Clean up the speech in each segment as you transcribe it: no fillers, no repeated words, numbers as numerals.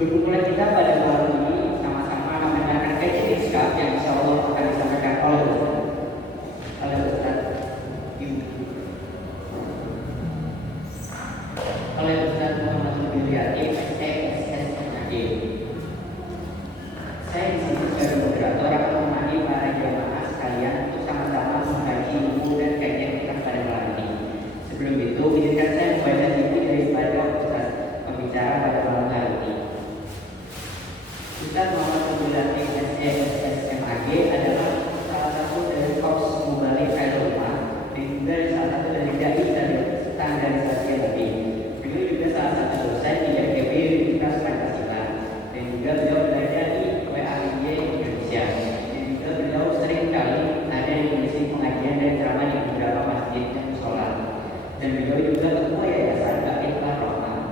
Berkumpulnya kita pada malam ini sama-sama mendengarkan kajian Iskak yang insya Allah akan disampaikan oleh Ustaz Muhammad Subriyati, SSSNAG. Saya di sini sebagai moderator akan menemani para jamaah sekalian untuk sama-sama mengkaji ilmu dan kajian kita pada malam ini. Sebelum itu, izinkan saya membaca sedikit daripada Ustaz pembicara pada malam hari ini. Ustaz Muhammad Subriyati, SSSNAG adalah salah satu dari korps mubalik Al-Umah dan juga salah satu dari dai dari standarisasi LB. Beliau juga salah satu dosen di FKB Universitas Pancasila dan juga beliau belajar di WAIY Indonesia dan juga beliau sering kali ada di mengisi pengajian dan ceramah di beberapa masjid dan musola dan beliau juga ketua yayasan Baitul Rahman.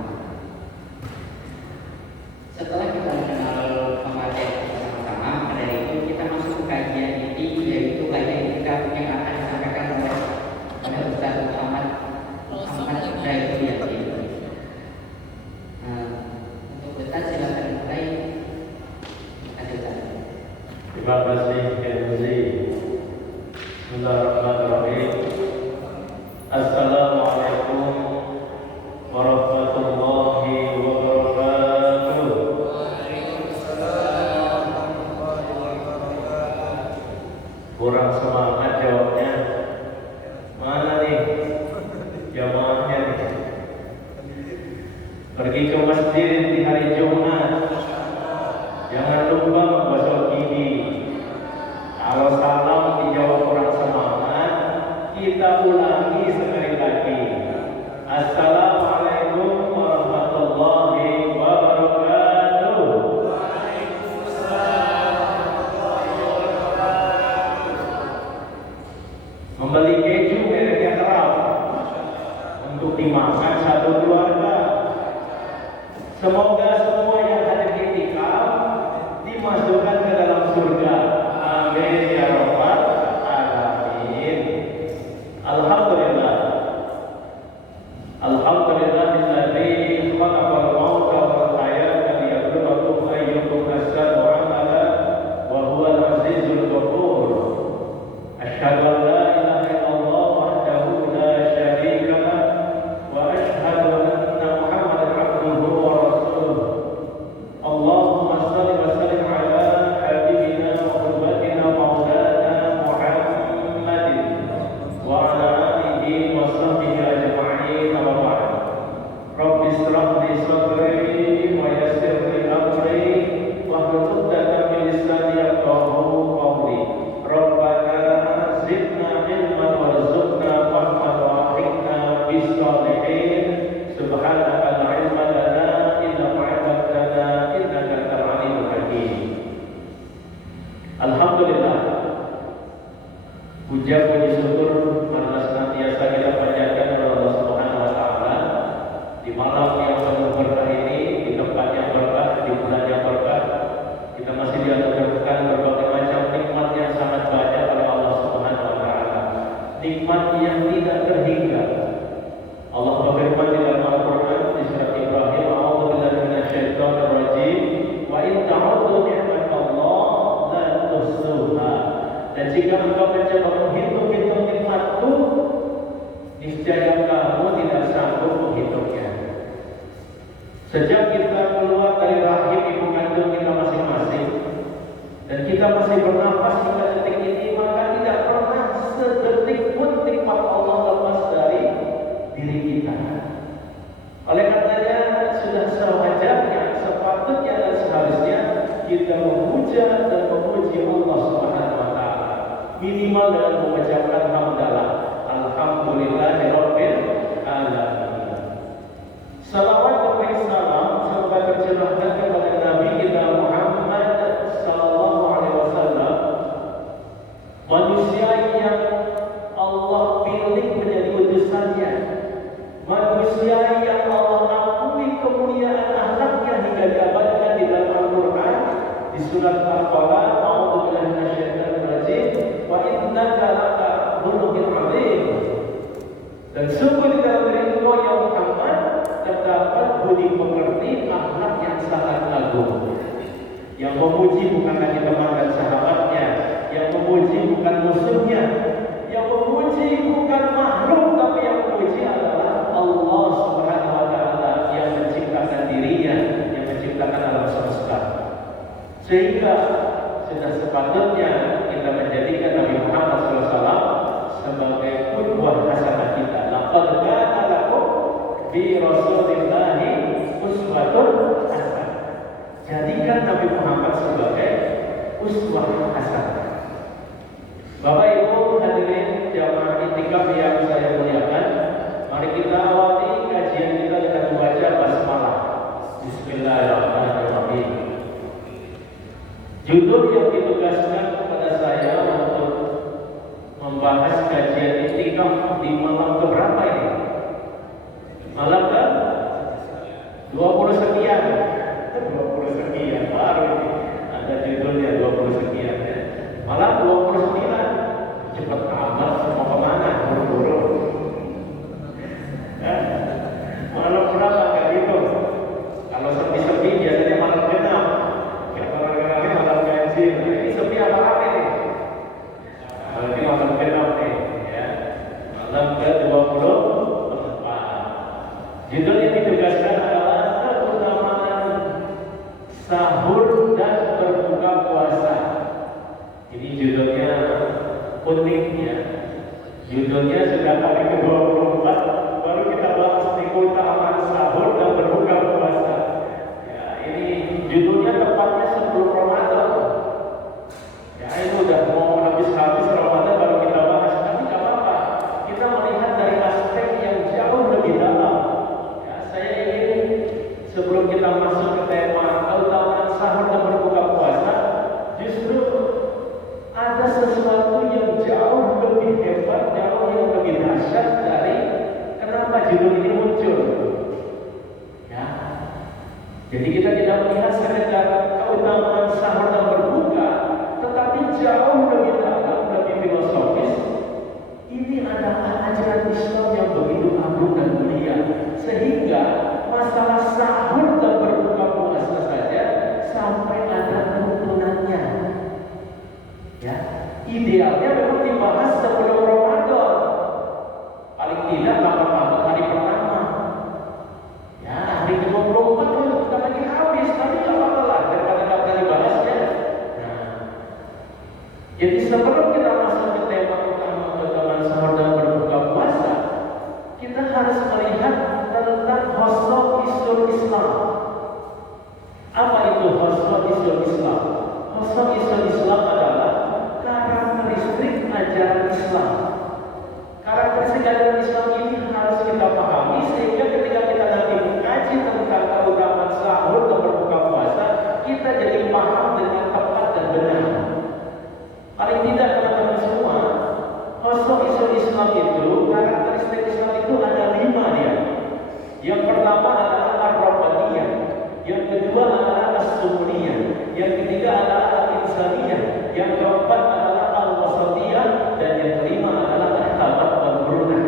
Setelah kita mengenal pemateri bersama-sama, dari itu kita masuk ke kajian inti yaitu kajian itikaf yang akan disampaikan oleh Ustaz Muhammad Subriyati. Untuk Ustaz silakan mulai. Terima kasih Kenzi. Bismillahirrahmanirrahim. Assalamualaikum warahmatullahi wabarakatuh. Kurang semangat jawabnya. Mana nih jamaahnya nih? Pergi ke masjid di hari Jumat. Jangan lupa membasuh gigi. Kalau salam dijawab kurang semangat, kita ulangi sekali lagi. Assalamualaikum warahmatullahi wabarakatuh. Membeli keju mereknya Kerap untuk dimakan satu keluarga. Semoga semua yang hadir di itikaf dimasukkan ke dalam surga. Amin ya rabbal alamin. Alhamdulillah. Alhamdulillahilladzi khalaqal mauta wal hayata liyabluwakum ayyukum ahsanu amala wa huwal azizul ghafur. Asyhadu an la ilaha illallah wahdahu la syarika lah wa asyhadu anna Muhammadan abduhu wa rasuluh. Allahumma shalli wa sallim ala habibina wa qurbatina maulana Muhammadin wa ala alihi wa sahbihi ajma'in. Amma ba'd. Rabbi ishrah li sadri wa yassir li amri wahlul 'uqdatam min lisani yafqahu qawli. Rabbana zidna ilman warzuqna fahman wa akhina bis shalihin. Subhanaka la ilma lana illa ma 'allamtana innaka antal alimul hakim. Alhamdulillah. Puja puji syukur karena senantiasa kita panjatkan kepada Allah Subhanahu wa taala di malam yang penuh berkah ini, di tempat yang berkah, di bulan yang berkah. Kita masih dianugerahkan berbagai macam nikmat yang sangat banyak oleh Allah Subhanahu wa taala. Nikmat yang tidak terhingga. Allah berfirman di dalam Al-Qur'an di surat Ibrahim, "A'udzu billahi minasyaitonir rajim, wa in ta'uddu ni'matallah la tuhsuha." Dan jika engkau mencoba menghitung-hitung nikmatku, niscaya kamu tidak sanggup menghitungnya. Sejak kita keluar dari rahim ibu kandung kita masing-masing dan kita masih bernapas hingga detik ini, maka tidak pernah sedetik pun nikmat Allah lepas dari diri kita. Oleh karenanya sudah sewajarnya, sepatutnya dan seharusnya kita memuja dan memuji Allah Subhanahu wa taala. Minimal dengan mengucapkan hamdalah. Alhamdulillahirabbil alamin. Salawat dan salam semoga tercurahkan kepada Nabi kita Muhammad sallallahu alaihi wasallam, manusia yang Allah pilih menjadi utusannya, manusia yang Allah akui kemuliaan akhlaknya hingga diabadikan di dalam Al-Qur'an di surat Al-Qalam, "A'udzu billahi minasyaitonir rajim, wa innaka la'ala khuluqin 'adzim." Dan sungguh di dalam diri engkau ya Muhammad terdapat dapat dimengerti akhlak yang sangat agung. Yang memuji bukan lagi teman dan sahabatnya, yang memuji bukan musuhnya, yang memuji bukan makhluk, tapi yang memuji adalah Allah Subhanahu wa taala yang menciptakan dirinya, yang menciptakan alam semesta. Sehingga sudah sepatutnya kita menjadikan Nabi Muhammad SAW sebagai qudwah hasanah kita. Laqad kana lakum fi Rasulillahi uswatun hasanah. Jadikan Nabi Muhammad sebagai uswah hasanah. Bapak Ibu hadirin jamaah I'tikaf yang saya muliakan, mari kita awali kajian kita dengan membaca basmalah. Bismillahirrahmanirrahim. Judul yang ditugaskan kepada saya untuk membahas kajian i'tikaf di malam keberapa ini? Malam ke 20 sekian. 20 sekian baru ini ada judulnya 20 sekian ya. Malam 29. Cepat amat semua kemana buru-buru. Ya. Malam berapa nggak gitu? Kalau sepi-sepi biasanya malam genap. Yang orang-orangnya malam ganjil. Ini sepi apa rame nih? Kalau ini malam genap nih, ya. Malam ke-24. Judul yang ditugaskan adalah keutamaan sahur dan berbuka puasa. Ini judulnya unik ya. Judulnya sudah kali ke-24, baru kita bahas keutamaan sahur dan berbuka puasa. Ya, ini judulnya tepatnya sebelum Ramadan. Ya, ini udah mau habis-habis Ramadan baru kita bahas, tapi tidak apa-apa. Kita melihat dari aspek yang jauh lebih dalam. Ya, saya ingin sebelum kita masuk ke tema keutamaan sahur dan berbuka puasa, justru ada sesuatu yang jauh lebih hebat, jauh yang lebih dahsyat dari kenapa judul ini muncul. Ya. Jadi kita tidak melihat sekedar keutamaan sahur dan berbuka, tetapi jauh lebih dalam, lebih filosofis. Ini adalah ajaran Islam yang begitu agung dan mulia, sehingga masalah sahur dan berbuka puasa saja sampai ada rukunannya. Ya, idealnya memang dibahas sebelum Ramadan, paling tidak 8 hari pertama. Ya, hari ke-24 itu kita lagi habis, tapi nggak apa-apa lah daripada nggak pernah dibahasnya. Nah, jadi sebelum kita masuk ke tema utama keutamaan sahur dan berbuka puasa, kita harus melihat tentang Hoso-Isul Islam. Apa itu Hoso-Isul Islam? Hoso-Isul Islam adalah karakteristik ajaran Islam. Karakteristik ajaran Islam ini harus kita pahami sehingga ketika kita nanti mengkaji tentang keutamaan sahur dan berbuka puasa, kita jadi paham dengan tepat dan benar. Paling tidak teman-teman semua, Hoso-Isul Islam itu, karakteristik Islam itu ada 5 dia. Yang pertama adalah Ar-Rabbaniyah, yang kedua adalah As-Sumuniyah, yang ketiga adalah Al-Insaniyah, yang keempat adalah Al-Wasatiyah, dan yang kelima adalah Al-Habat wal-Murunah.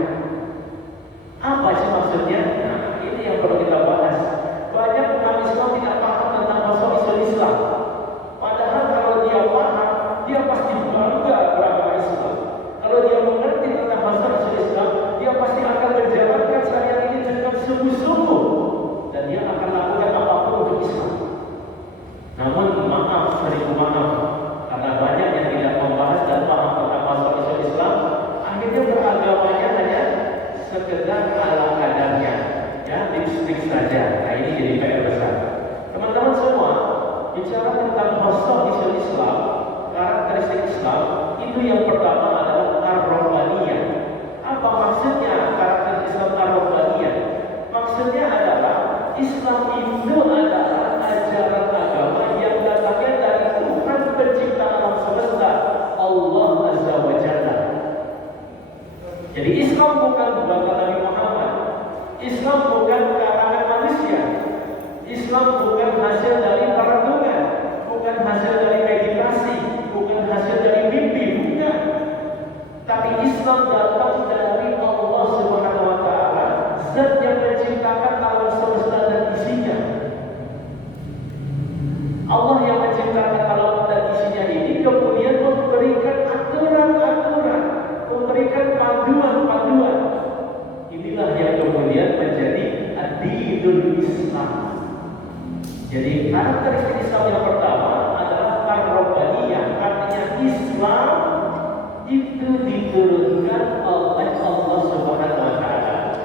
Allah yang menciptakan alam dan isinya ini kemudian memberikan aturan-aturan, memberikan panduan-panduan. Inilah yang kemudian menjadi ad-dinul Islam. Jadi karakteristik Islam yang pertama adalah ar-rabbaniyah, artinya Islam itu diturunkan oleh Allah Subhanahu wa taala.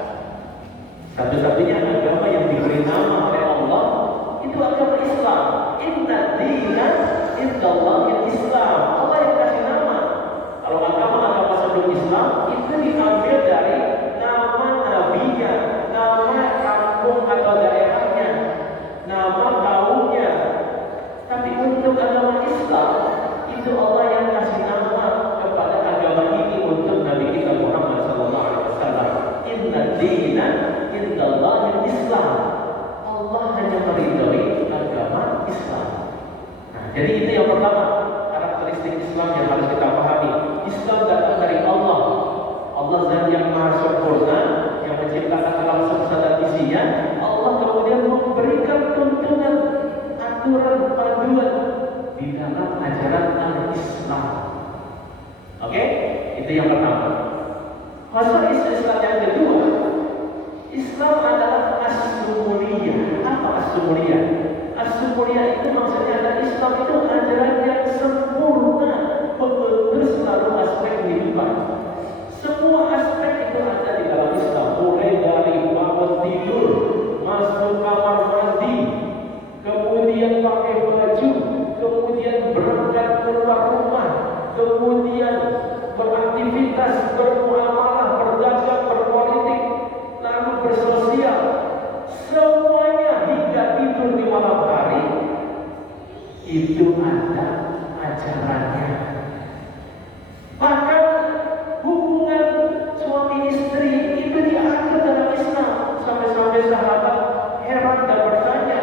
Satu-satunya agama yang diberi nama oleh Allah itu agama Islam. Inna dina indallahil Islam. Allah yang kasih nama. Kalau agama sebelum Islam itu diambil dari nama nabinya, nama kampung atau daerahnya, nama kaumnya. Tapi untuk agama Islam itu Allah yang kasih nama kepada agama ini untuk Nabi kita Muhammad SAW. Inna dina indallahil Islam. Allah hanya meridhoi agama Islam. Nah, jadi itu yang pertama, karakteristik Islam yang harus kita pahami. Islam datang dari Allah. Allah Zat yang Maha Sempurna, yang menciptakan alam semesta dan isinya. Allah kemudian memberikan tuntunan, aturan, panduan di dalam ajaran al-Islam. Oke? Itu yang pertama. Masuk Islam yang kedua, Islam adalah as-sumuriyah. Apa as-sumuriyah? As-sumuriyah itu maksudnya adalah Islam itu ajaran yang sempurna, mengatur selalu aspek kehidupan. Semua aspek itu ada di dalam Islam, mulai dari bangun tidur, masuk kamar mandi, kemudian pakai baju, kemudian berangkat keluar rumah, kemudian beraktivitas, bermuamalah, berdagang, berpolitik, lalu bersosial, semuanya hingga tidur di malam hari itu ada ajarannya. Bahkan hubungan suami istri itu diatur dalam Islam. Sampai-sampai sahabat heran dan bertanya,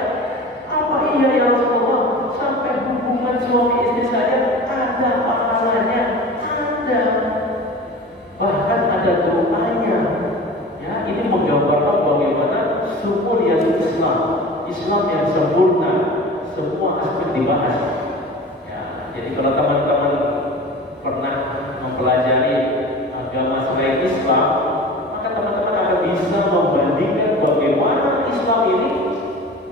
apa iya ya Rasulullah, sampai hubungan suami istri saja ada pahalanya? Ada. Bahkan ada doanya. Ya, ini menggambarkan bagaimana sumur yang Islam yang sempurna, semua aspek dibahas. Ya, jadi kalau teman-teman pernah mempelajari agama selain Islam, maka teman-teman akan bisa membandingkan bagaimana Islam ini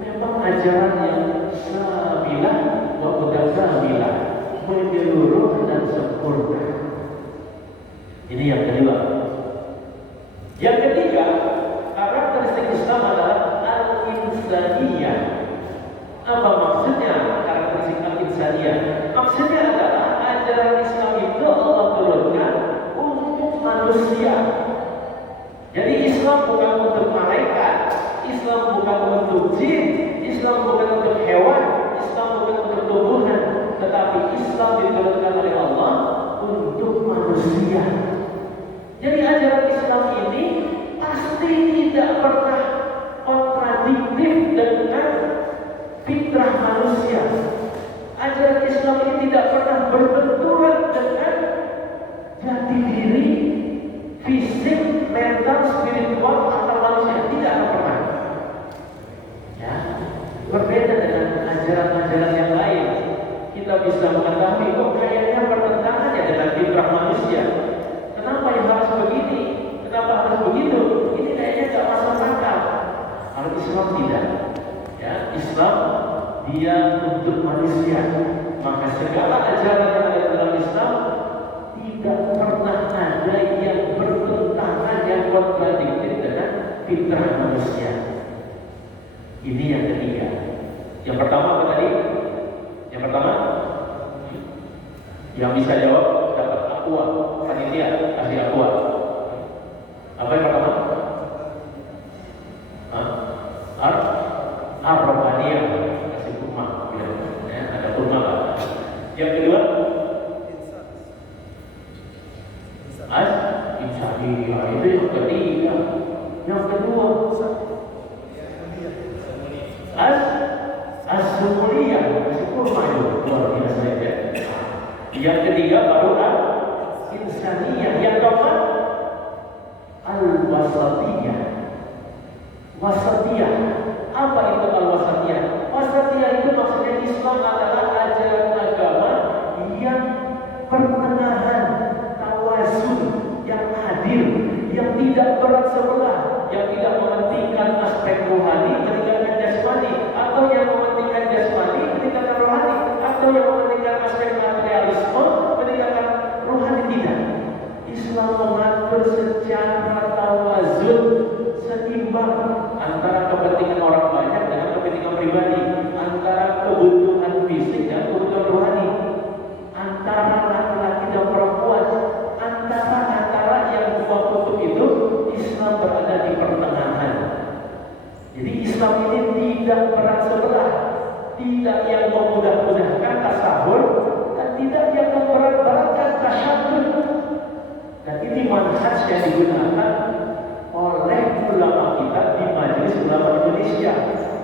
memang ajaran yang sabilah wa mutasabilah, menyeluruh dan sempurna. Ini yang kedua. Yang ketiga, karakteristik Islam adalah al-insaniyah. Apa maksudnya karakteristik al-insaniyah? Maksudnya adalah ajaran Islam itu Allah turunkan untuk manusia. Jadi Islam bukan untuk malaikat, Islam bukan untuk jin, Islam bukan untuk hewan, Islam bukan untuk tumbuhan, tetapi Islam diturunkan oleh Allah untuk manusia. Jadi ajaran Islam ini pasti tidak pernah kontradiktif dengan fitrah manusia. Ajaran Islam ini tidak pernah berbenturan dengan jati diri, fisik, mental, spiritual antar manusia. Tidak akan pernah. Ya, berbeda dengan ajaran-ajaran yang lain. Kita bisa mengetahui, kok kayaknya bertentangan ya dengan fitrah manusia. Kenapa yang harus begini? Kenapa harus begitu? Ini kayaknya tidak masuk akal. Kalau Islam tidak. Ya, Islam dia untuk manusia. Maka segala ajaran yang ada dalam Islam tidak pernah ada yang bertentangan, yang kontradiktif dengan fitrah manusia. Ini yang ketiga. Yang pertama apa tadi? Yang pertama, yang bisa jawab dapat aqua. Panitia kasih aqua. Apa yang pertama? Ar-Rabbaniyah, kasih kurma. Ya, ada kurma Pak. Yang kedua, As-Insaniyah, itu yang ketiga. Yang kedua, As-Sumuriyah, kasih kurma itu luar biasa ya. Yang ketiga baru Al-Insaniyah. Yang keempat Al-Wasatiyah. Wasatiyah. Apa itu al-wasatiyah? Wasatiyah itu maksudnya Islam adalah ajaran agama yang pertengahan, tawazun, yang adil, yang tidak berat sebelah, yang tidak mementingkan aspek rohani meninggalkan jasmani, atau yang mementingkan jasmani meninggalkan rohani, atau yang mementingkan aspek materialisme meninggalkan rohani. Tidak. Islam mengatur secara tawazun, seimbang antara kepentingan orang banyak dengan kepentingan pribadi, antara kebutuhan fisik dan kebutuhan rohani, antara laki-laki dan perempuan, antara yang dua kutub itu. Islam berada di pertengahan. Jadi Islam ini tidak berat sebelah, tidak yang memudah-mudahkan tasawur, dan tidak yang memberat-beratkan tasyadud. Dan ini manhaj yang digunakan oleh ulama kita di Majelis Ulama Indonesia.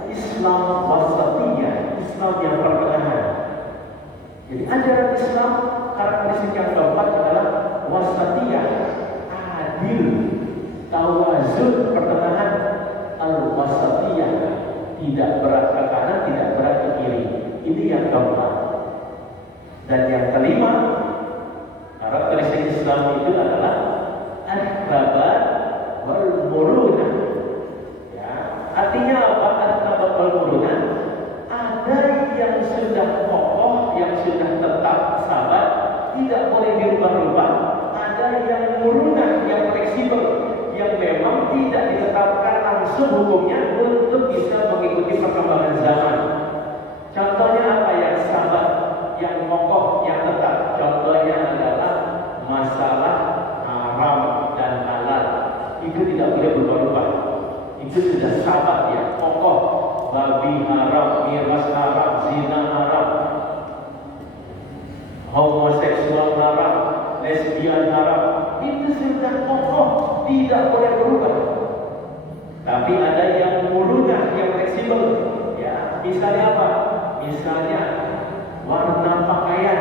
Islam wasatiyah, Islam yang pertengahan. Jadi ajaran Islam karakteristik yang keempat adalah wasatiyah, adil, tawazun, pertengahan, al-wasatiyah, tidak berat ke kanan, tidak berat ke kiri. Ini yang keempat. Dan yang kelima, karakteristik Islam itu adalah al-thabat wal murunah. Ya, artinya apa? Al-thabat wal murunah. Ada yang sudah kokoh, yang sudah tetap sabar, tidak boleh dirubah-rubah. Ada yang murunah, yang fleksibel, yang memang tidak ditetapkan langsung hukumnya untuk bisa mengikuti perkembangan zaman. Contohnya apa yang sabar, yang kokoh, yang tetap? Contohnya adalah masalah haram dan halal. Itu tidak boleh berubah-ubah. Itu sudah sabar ya, kokoh. Babi haram, miras haram, zina haram, homoseksual haram, lesbian haram. Itu sudah kokoh, tidak boleh berubah. Tapi ada yang murunah, yang fleksibel. Ya, misalnya apa? Misalnya warna pakaian,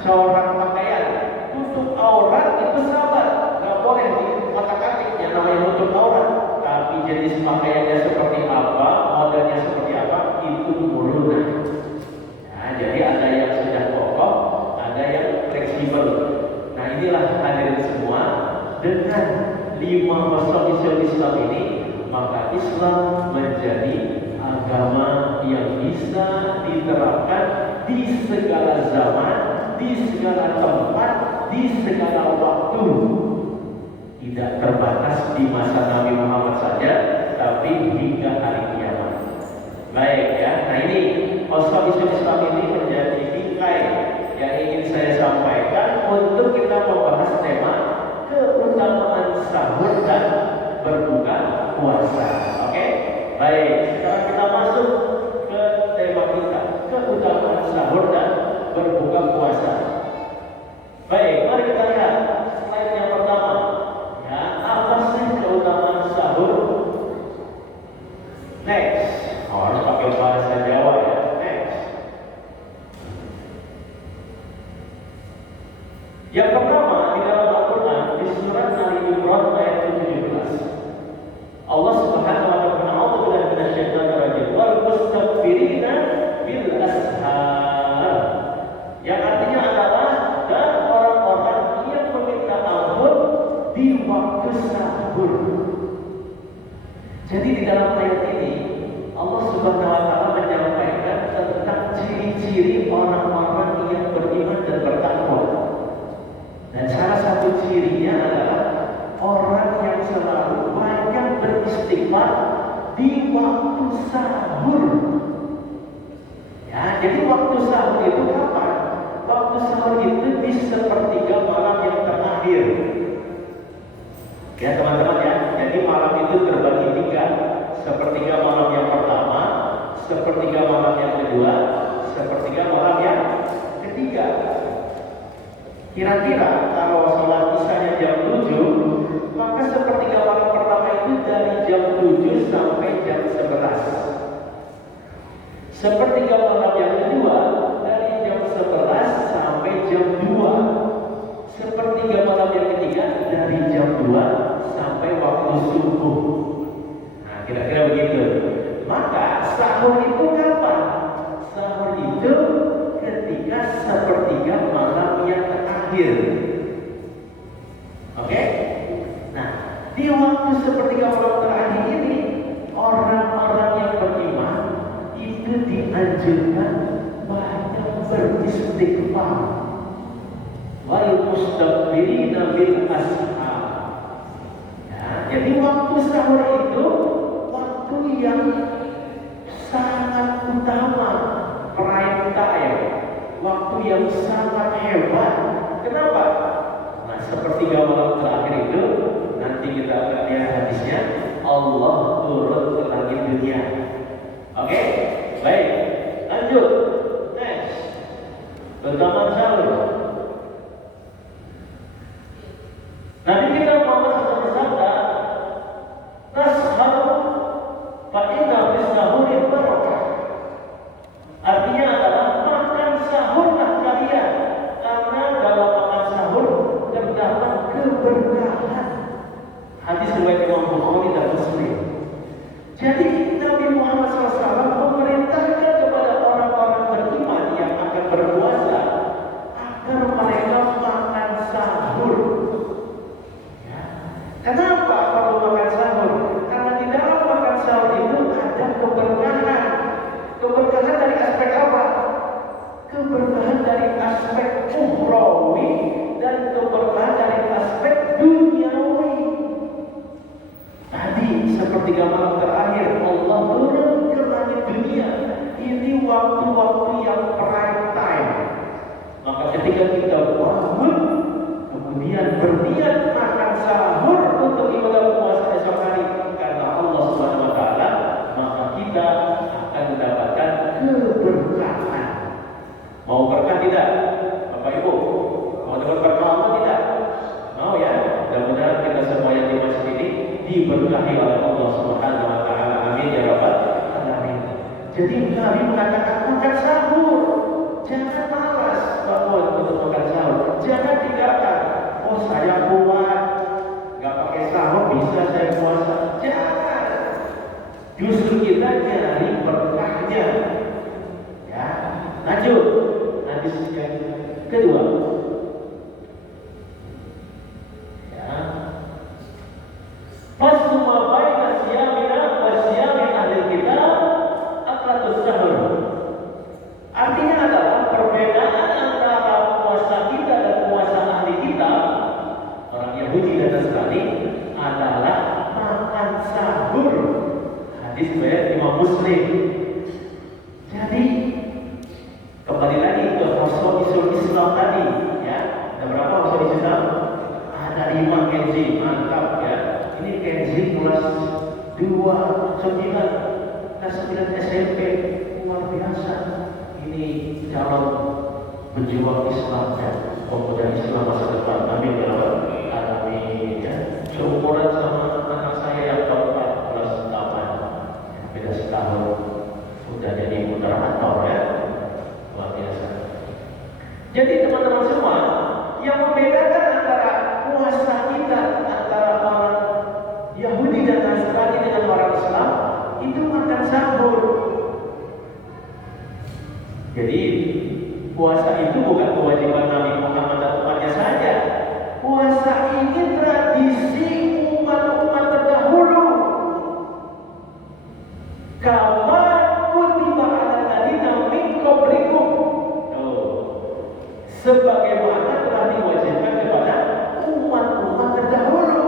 corak pakaian, tutup aurat itu sabar, nggak boleh dikotak-katik yang namanya tutup aurat. Tapi jenis pakaiannya seperti apa, modelnya seperti apa, itu murunah. Nah, jadi ada yang sudah kokoh, ada yang fleksibel. Nah, inilah hadirin semua, dengan 5 usul Islam ini, maka Islam menjadi agama yang bisa diterapkan di segala zaman, di segala tempat, di segala waktu. Tidak terbatas di masa Nabi Muhammad saja, tapi hingga hari kiamat. Baik ya, nah ini usul Islam ini menjadi bingkai yang ingin saya sampaikan untuk kita membahas tema keutamaan sahur dan berbuka puasa. Oke? Baik, sekarang kita masuk ke tema kita, keutamaan sahur dan berbuka puasa. Baik, mari kita lihat slide yang pertama. Ya, apa sih keutamaan sahur? Next. Harus pakai bahasa Jawa ya. Next. Yang pertama, di dalam Al-Quran di surat Ali Imran ayat 17, Allah Subhanahu wa taala a'udzu minasyaitonir rajim wal mustaghfirina bil ashar. Yang artinya adalah dan orang-orang yang meminta ampun di waktu sahur. Jadi di dalam ayat ini Allah Subhanahu wa taala menyampaikan tentang ciri-ciri orang-orang yang beriman dan bertakwa. Dan salah satu cirinya adalah orang yang selalu banyak beristighfar di waktu sahur. Ya, jadi waktu sahur itu kapan? Waktu sahur itu di sepertiga malam yang terakhir. Ya teman-teman ya, jadi malam itu terbagi 3. Sepertiga malam yang pertama, sepertiga malam yang kedua, sepertiga malam yang ketiga. Kira-kira kalau sholat isya jam 7, maka sepertiga malam pertama itu dari jam 7 sampai jam 11. Sepertiga malam yang kedua dari jam 11 sampai jam 2. Sepertiga malam yang ketiga dari jam 2 sampai waktu subuh. Nah, kira-kira begitu. Maka sahur itu kapan? Sahur terakhir. Oke? Nah, di waktu sepertiga malam terakhir ini, orang-orang yang beriman itu dianjurkan banyak beristighfar. Wal mustabirina bil ashar. Ya, jadi waktu sahur itu waktu yang sangat utama, prime time, waktu yang sangat hebat. Kenapa? Nah, sepertiga malam terakhir itu nanti kita akan lihat hadisnya, Allah turun ke langit dunia. Oke? Baik, lanjut. Next. Berteman sahur. Nabi kita Muhammad SAW bersabda, "Nashar fa inna fis sahuri barakah." Artinya adalah makan sahurlah kalian, karena dalam makan sahur terdapat keberkahan. Hadis riwayat Imam Bukhari dan Muslim. Jadi Nabi Muhammad SAW memerintahkan kepada orang-orang beriman yang akan berpuasa agar mereka makan sahur. Kenapa perlu makan sahur? Karena di dalam makan sahur itu ada keberkahan. Keberkahan dari aspek apa? Keberkahan dari aspek ukhrawi dan keberkahan dari aspek duniawi. Tadi sepertiga malam terakhir Allah turun ke langit dunia. Ini waktu-waktu yang prime time. Maka ketika kita bangun, kemudian berniat makan sahur untuk ibadah puasa esok hari karena Allah Subhanahu wa taala, maka kita akan mendapatkan keberkahan. Mau berkah tidak? Bapak Ibu, mau dapat berkah apa tidak? Mau ya? Mudah-mudahan kita semua yang di masjid ini diberkahi oleh Allah Subhanahu wa taala. Amin ya rabbal alamin. Jadi Nabi mengatakan makan sahur. Jangan malas bangun untuk makan sahur. Jangan dikatakan, oh saya kuat, nggak pakai sahur bisa saya puasa. Jangan. Justru kita nyari berkahnya. Ya, lanjut. Hadis yang kedua. Ya. Fasuma baina siyamina wa siyami ahli kitab aqatus sahur. Artinya adalah perbedaan antara puasa kita dan puasa ahli kitab, orang Yahudi dan Nasrani, adalah makan sahur. Hadis riwayat Imam Muslim. Jadi kembali lagi ke usul Islam tadi, ya. Ada berapa usul Islam? Ada 5 enzim, mantap ya. Ini enzim kelas 2, 9, kelas 9 SMP, luar biasa. Ini calon penjuang Islam dan pemuda Islam masa depan. Amin ya rabbal alamin. Ya. Seumuran sama anak saya yang keempat kelas 8, beda setahun, sudah jadi moderator ya, luar biasa. Jadi teman-teman semua, yang membedakan antara puasa kita antara orang Yahudi dan Nasrani dengan orang Islam itu makan sahur. Jadi puasa itu bukan kewajiban Nabi Muhammad dan umatnya saja. Puasa ini tradisi umat-umat terdahulu. Kama kutiba alal ladzina min qablikum. Sebagaimana telah diwajibkan kepada umat-umat terdahulu.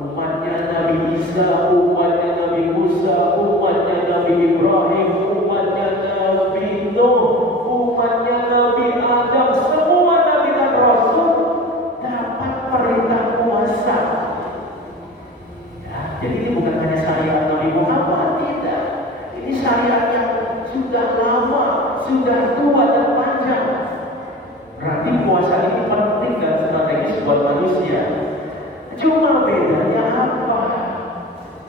Umatnya Nabi Isa, umatnya Nabi Musa, umatnya Nabi Ibrahim, umatnya Nabi Nuh, umatnya Nabi Adam, semua Nabi dan Rasul dapat perintah puasa. Ya, jadi ini bukan hanya syariat Nabi Muhammad, tidak. Ini syariat yang sudah lama, sudah tua dan panjang. Berarti puasa ini penting dan strategis buat manusia. Cuma bedanya apa?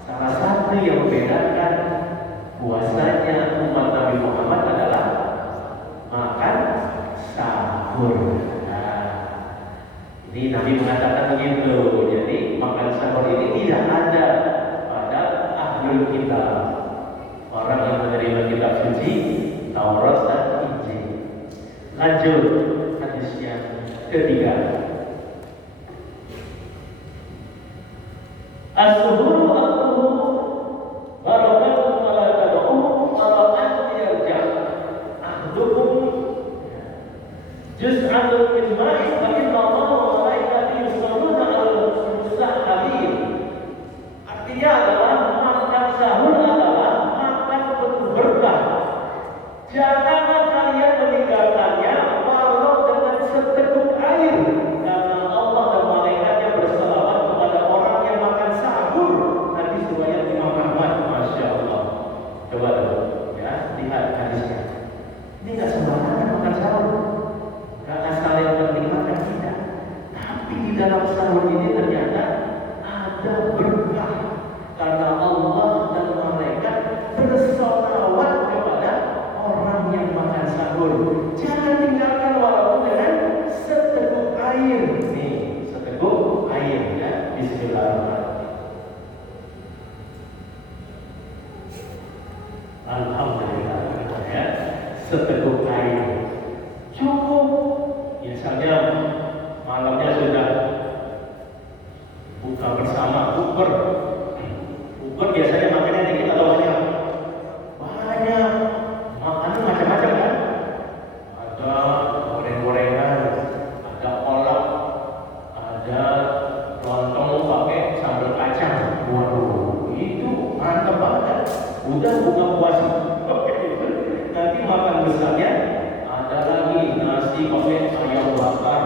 Salah satu yang membedakan puasanya umat Nabi Muhammad adalah makan sahur. Nah, ini Nabi mengatakan begitu. Jadi makan sahur ini tidak ada pada ahlul kitab, orang yang menerima kitab suci Taurat dan Injil. Lanjut hadisnya ketiga, as-suhuru al-tuhur barakatuh ala tad'u ala an yarja ahdukum juz'atun min ma'in fa inna Allah wa malaikatahu yusalluna 'alal mustahabin. Artinya adalah makan sahur adalah makan penuh berkah. Janganlah kalian meninggalkannya walau dengan seteguk air, karena Allah dan malaikatnya berselawat kepada orang yang makan sahur. Hadis riwayat Imam Ahmad. Masya Allah. Coba dulu, ya, lihat hadisnya. Ini nggak sembarangan makan sahur. Nggak asal yang penting makan, tidak. Tapi di dalam sahur ini ternyata ada berkah, karena Allah dan malaikat berselawat kepada orang yang makan sahur. Jangan tinggalkan walaupun dengan seteguk air. Nih, seteguk air, ya. Bismillahirrahmanirrahim. Alhamdulillah, ya. Seteguk air cukup. Misalnya malamnya sudah buka bersama, bukber biasanya makannya dikit atau banyak? Banyak. Makannya macam-macam kan? Ada goreng-gorengan, ada kolak, ada lontong pakai sambal kacang. Waduh, itu mantap banget. Udah buka puasa. Nanti makan besarnya ada lagi nasi pakai ayam bakar,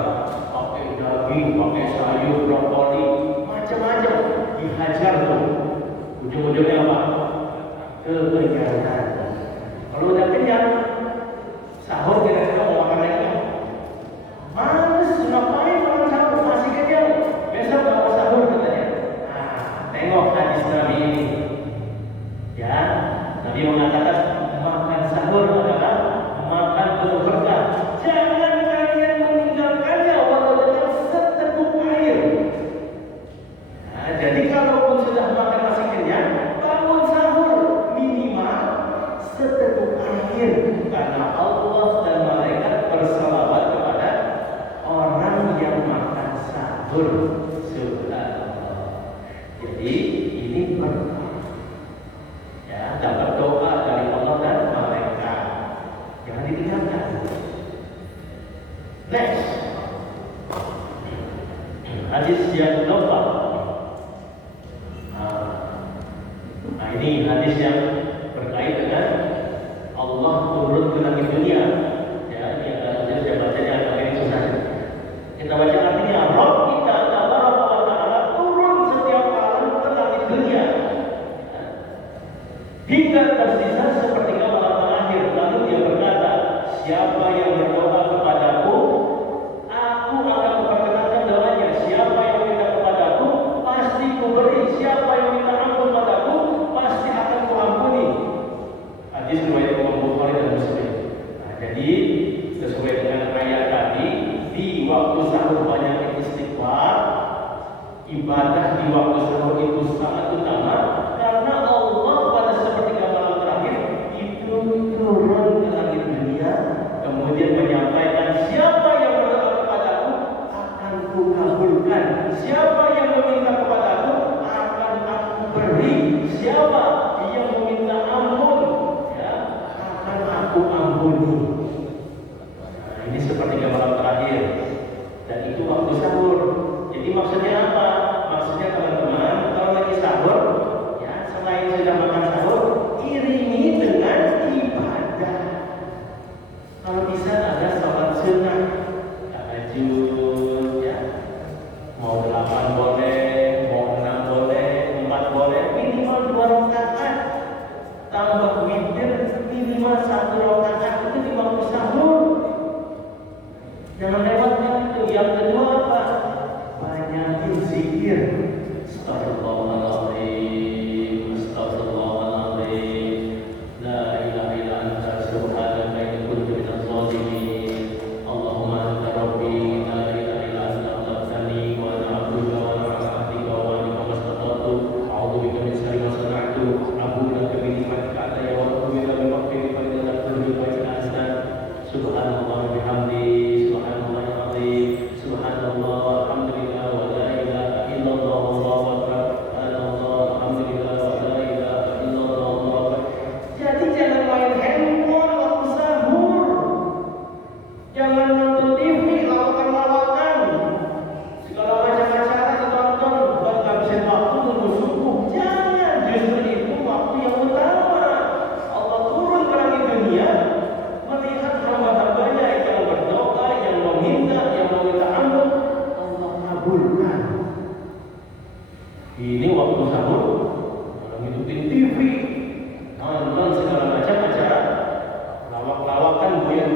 pakai daging, pakai sayur, brokoli, macam-macam. Dihajar tuh. Ujung-ujungnya apa? Kekenyangan. Kalau udah kenyang, sahur kira-kira mau makan lagi? Males, ngapain makan sahur? Masih kenyang. Besok nggak mau sahur katanya. Nah, tengok hadis Nabi ini. Ya, Nabi mengatakan makan sahur adalah makan penuh berkah. Jangan kalian meninggalkannya walau dengan seteguk air. Nah, jadi kalaupun sudah makan masih kenyang, bangun sahur minimal seteguk air, karena Allah dan malaikat berselawat kepada orang yang makan sahur. Subhanallah. Jadi ini berkah. Ya, dapat doa dari Allah dan malaikat. Jangan ditinggalkan. Next, hadis yang keempat. Nah, ini hadis yang berkait dengan Allah turun ke langit dunia. Ya, ini ada hadis yang bacanya agak susah. Kita baca artinya, Rabb kita tabaraka wa ta'ala turun setiap malam ke langit dunia. Hingga tersisa sepertiga malam terakhir. Lalu dia berkata, siapa yang berdoa kepadaku, aku akan memperkenankan doanya. Siapa yang minta kepadaku, pasti kuberi. Siapa yang minta ampun padaku, pasti akan kuampuni. Hadis riwayat Imam Bukhari dan Muslim. Nah, jadi sesuai dengan ayat tadi, di waktu sahur banyak istighfar. Ibadah di waktu sahur itu sangat utama, karena Allah pada sepertiga malam terakhir itu turun ke langit dunia, kemudian menyampaikan, siapa yang berdoa kepadaku akan kukabulkan, siapa yang meminta kepadaku akan aku beri, siapa yang meminta ampun, ya, akan aku ampuni. Nah, ini sepertiga malam terakhir, dan itu waktu sahur. Jadi maksudnya apa? Maksudnya teman-teman, kalau lagi sahur, ya, selain sudah makan sahur, iringi dengan ibadah. Kalau bisa ada sholat sunnah, tahajud, ya, mau 8 boleh, mau 6 boleh, 4 boleh, minimal 2 rakaat. Tambah witir minimal 1 rakaat, itu di waktu sahur. Jangan lewatkan itu. Yang kedua apa? Banyakin zikir. Astagfirullahaladzim, astagfirullahaladzim, la ilaha illa anta subhanaka inni kuntu minadz zalimin. Allahumma anta rabbi, la ilaha illa anta khalaqtani wa ana 'abduka wa ana 'ala ahdika wa wa'dika mastata'tu. A'udzu bika min syarri ma sana'tu. A'udzu bika min ni'matika 'alayya wa a'udzu bika min faqri fa innaka tudhibu wa ta'ala. Subhanallah wa bihamdihi, subhanallahil azim.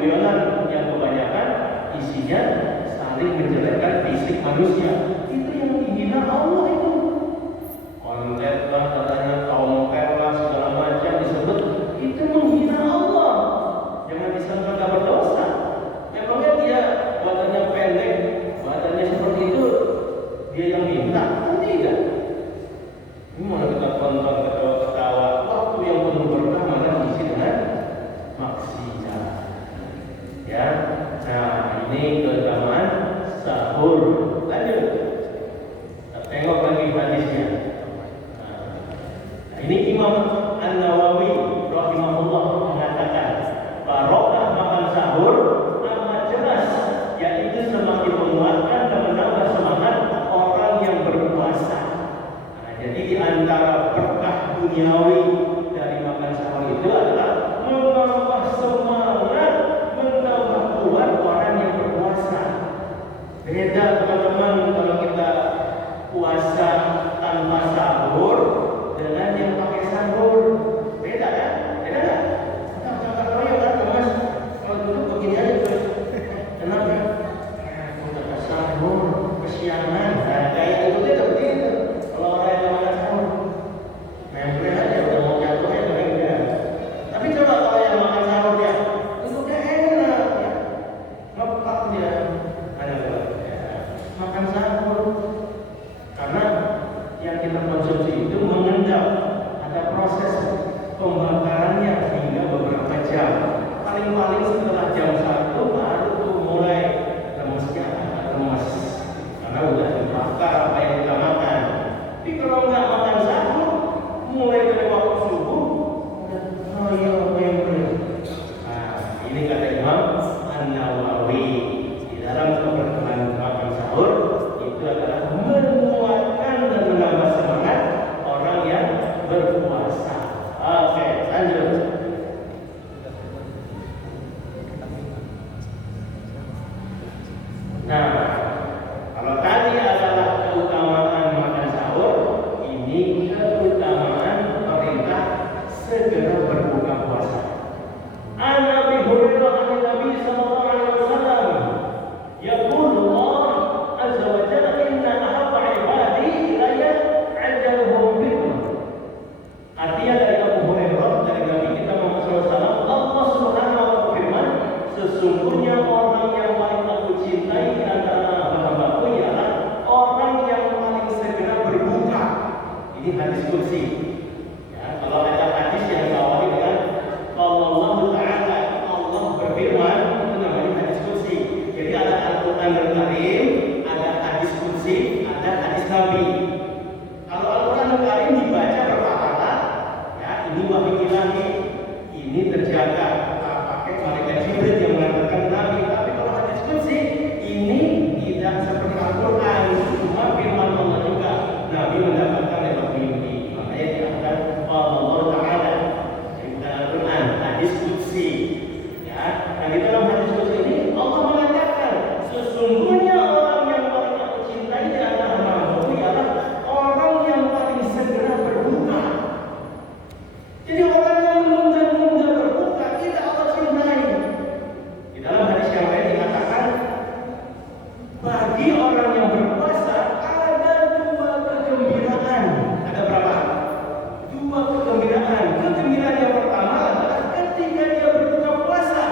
guyonan yang kebanyakan isinya saling menjelekkan fisik manusia. Itu yang dihina Allah itu. Konten lah katanya, tompel lah segala macam disebut, itu menghina Allah. Jangan disangka tak berdosa. Memangnya dia badannya pendek, badannya seperti itu, dia yang minta? Kan tidak. Ini mana kita tonton ketawa-ketawa, waktu yang penuh berkah malah diisi dengan maksiat. Ya, nah ini keutamaan sahur. Lanjut, kita tengok lagi hadisnya. Nah, ini Imam An-Nawawi rahimahullah mengatakan barokah makan sahur amat jelas, yaitu semakin menguatkan dan menambah semangat orang yang berpuasa. Jadi di antara berkah duniawi dari makan sahur itu adalah menambah semangat, menambah kuat orang yang berpuasa. Beda teman-teman kalau kita puasa tanpa sahur dengan yang pakai sahur. Beda kan? Beda kan? Kakak royong kan Mas? Kalau duduk begini aja terus. Kenapa? Aku tak sahur, kesiangan. Nah, kayak itu seperti itu. Kalau orang yang makan sahur, nempel aja udah mau jatuh aja enggak. Tapi coba kalau yang makan sahur dia, duduknya enak ya, ngepak dia, ada makan sahur. Karena yang kita konsumsi itu mengendap, ada proses pembakarannya hingga beberapa jam. Paling-paling setelah jam 1 baru tuh mulai lemesnya agak lemes, karena udah dibakar apa yang kita makan. Tapi kalau nggak makan sahur, mulai dari waktu subuh, udah member. Nah, ini kata Imam An-Nawawi di dalam keberkahan makan sahur itu adalah menguatkan dan menambah semangat orang yang berpuasa. Oke, lanjut. Nah, kalau tadi adalah keutamaan makan sahur, ini keutamaan perintah segera berbuka puasa. An Abi Hurairah an Nabi sallallahu alaihi wasallam, yaqulu Allah azza wa jalla, inna ahabba ibadi ilayya ajaluhum fitr. Artinya dari Abu Hurairah, dari Nabi kita Muhammad SAW, Allah Subhanahu wa ta'ala berfirman, sesungguhnya orang yang paling aku cintai di antara hamba-Ku ialah orang yang paling segera berbuka. Ini hadis kursi. Ya, kalau ada hadis yang diawali dengan Allah Ta'ala, Allah berfirman, itu namanya hadis kursi. Jadi ada Al-Quran Al-Karim, ada hadis kursi, ada hadis Nabi. Kalau Al-Quran Al-Karim dibaca berpahala, ya ini wahyu ilahi, ini terjaga. Pakai malaikat Jibril yang mengantarkan Nabi. Tapi kalau hadis kursi, ini tidak seperti Al-Quran, cuma firman Allah juga. Nabi mendapatkan lewat mimpi. Makanya diangkat Allah Ta'ala. Bukan Al-Quran, hadis kursi. Ya, nah di dalam hadis kursi ini Allah mengatakan, sesungguhnya orang yang paling aku cintai di antara hamba-Ku ialah orang yang paling segera berbuka. Jadi orang yang menunda-nunda berbuka tidak Allah cintai. Di dalam hadis yang lain dikatakan, bagi orang yang berpuasa ada 2 kegembiraan. Ada berapa? 2 kegembiraan. Kegembiraan yang pertama adalah ketika dia berbuka puasa.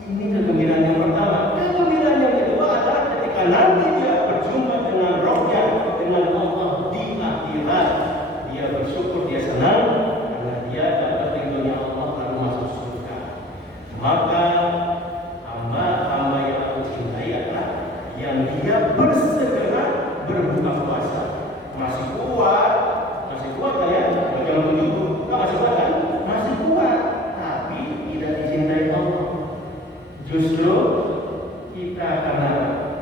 Ini kegembiraan yang pertama. Kegembiraan yang kedua adalah ketika nanti dia berjumpa dengan Rohnya, dengan Allah di akhirat. Dia bersyukur, dia senang karena dia dapat ridhonya Allah lalu masuk surga. Maka hamba-hamba yang aku cintai adalah yang dia bersegera berbuka puasa. Masih kuat kan ya? Jangan begitu, masih kuat kan? Masih kuat, tapi tidak dicintai Allah. Justru kita karena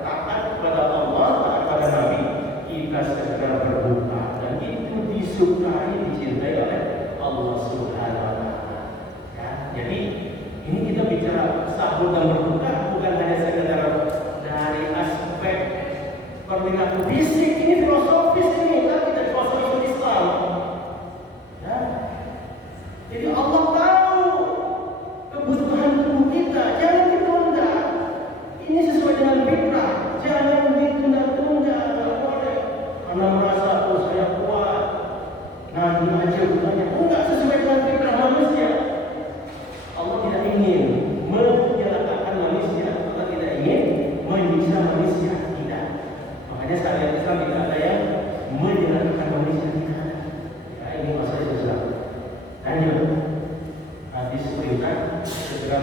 taat kepada Allah, taat kepada Nabi, kita segera berbuka, dan itu disukai, dicintai oleh Allah Subhanahu wa Ta'ala. Ya, jadi ini kita bicara sahur dan berbuka bukan hanya sekedar dari aspek perilaku fisik, ini filosofis ini, tapi dari filosofis Islam. Ya. Jadi Allah tahu kebutuhan tubuh kita.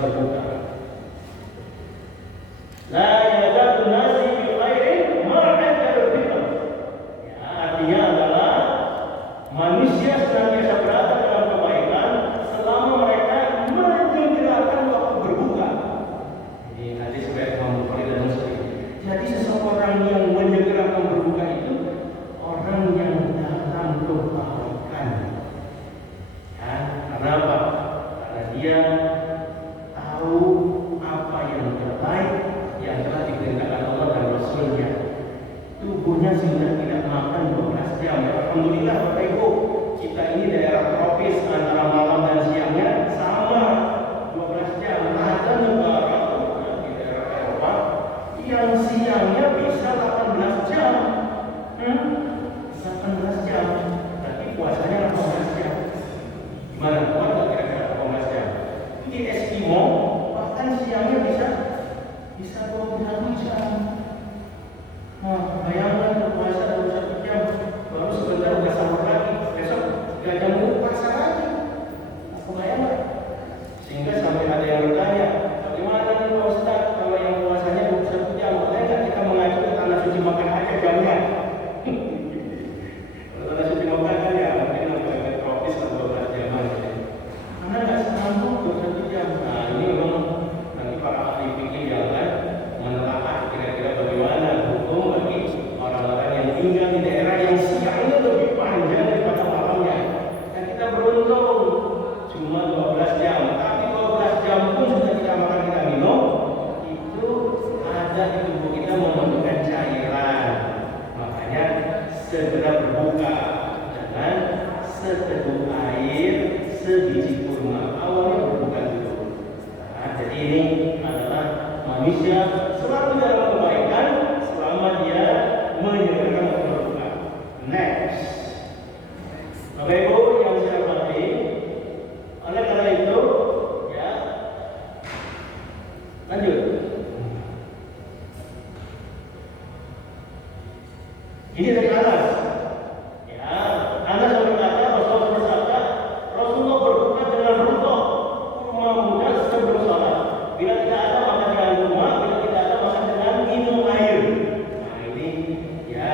berbuka. La yazalun nasi bi khairin ma ajjalul fitr. Ya, artinya adalah manusia senantiasa berada dalam kebaikan selama mereka menyegerakan waktu berbuka. Ini hadis riwayat Imam Bukhari dan Muslim. Jadi seseorang yang menyegerakan berbuka itu orang yang dalam kebaikan. Ya, karena apa? Karena dia tahu apa yang terbaik yang telah diperintahkan Allah dan Rasulnya. Tubuhnya sudah tidak makan 12 jam. Alhamdulillah Bapak Ibu, kita ini daerah tropis, antara malam dan siangnya sama 12 jam. Ada negara di daerah Eropa yang siangnya bisa 18 jam. 18 jam. Tapi puasanya 18 jam. Gimana? Kuat nggak kira-kira 18 jam? Di Eskimo bahkan siangnya bisa 21 jam. Bayangkan puasa 21 jam, baru sebentar udah sahur lagi, besok 3 jam puasa lagi. Bayangkan. Sehingga sampai ada yang bertanya, bagaimana nih Pak Ustaz kalau yang puasanya 21 jam, boleh nggak kita mengacu ke tanah suci Makkah aja jamnya? Kalau tanah suci Makkah kan ya mungkin agak tropis atau 12 jam aja. Karena nggak sanggup 21 jam. Nah ini memang nanti para ahli fikih jalan menelaah kira-kira bagaimana hukum bagi orang-orang yang tinggal di daerah yang siangnya lebih panjang daripada malamnya. Dan kita beruntung cuma 12 jam, tapi 12 jam pun sudah kita makan kita minum, itu ada di tubuh kita membutuhkan cairan. Makanya segera berbuka dengan seteguk air sebiji kurma. Awalnya berbuka dulu. Nah, jadi ini adalah manusia selalu dalam kebaikan selama dia menyegerakan waktu berbuka. Next, Bapak Ibu yang saya hormati, oleh karena itu, ya, lanjut. Ini dari Anas. Ya, Anas berkata, Rasulullah bersabda, Rasulullah berbuka dengan rukuk kurma muda sebelum sholat. Bila tidak ada maka dengan kurma, bila tidak ada maka dengan minum air. Nah ini ya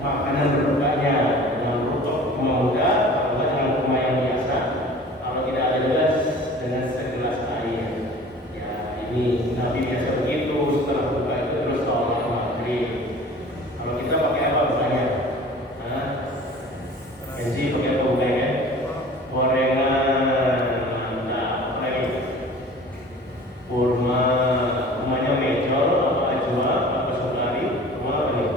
makanan berbukanya dengan rukuk kurma muda, kalau dengan kurma yang biasa. Kalau tidak ada juga dengan segelas air. Ya ini Nabi biasa begitu, setelah buka itu terus sholat maghrib. Kalau kita pakai apa bukanya? Kenzi pakai apa bukanya? Gorengan, mantap. Lagi kurma, kurmanya mejol, apa ajwa, apa sukari, kurma apa nih?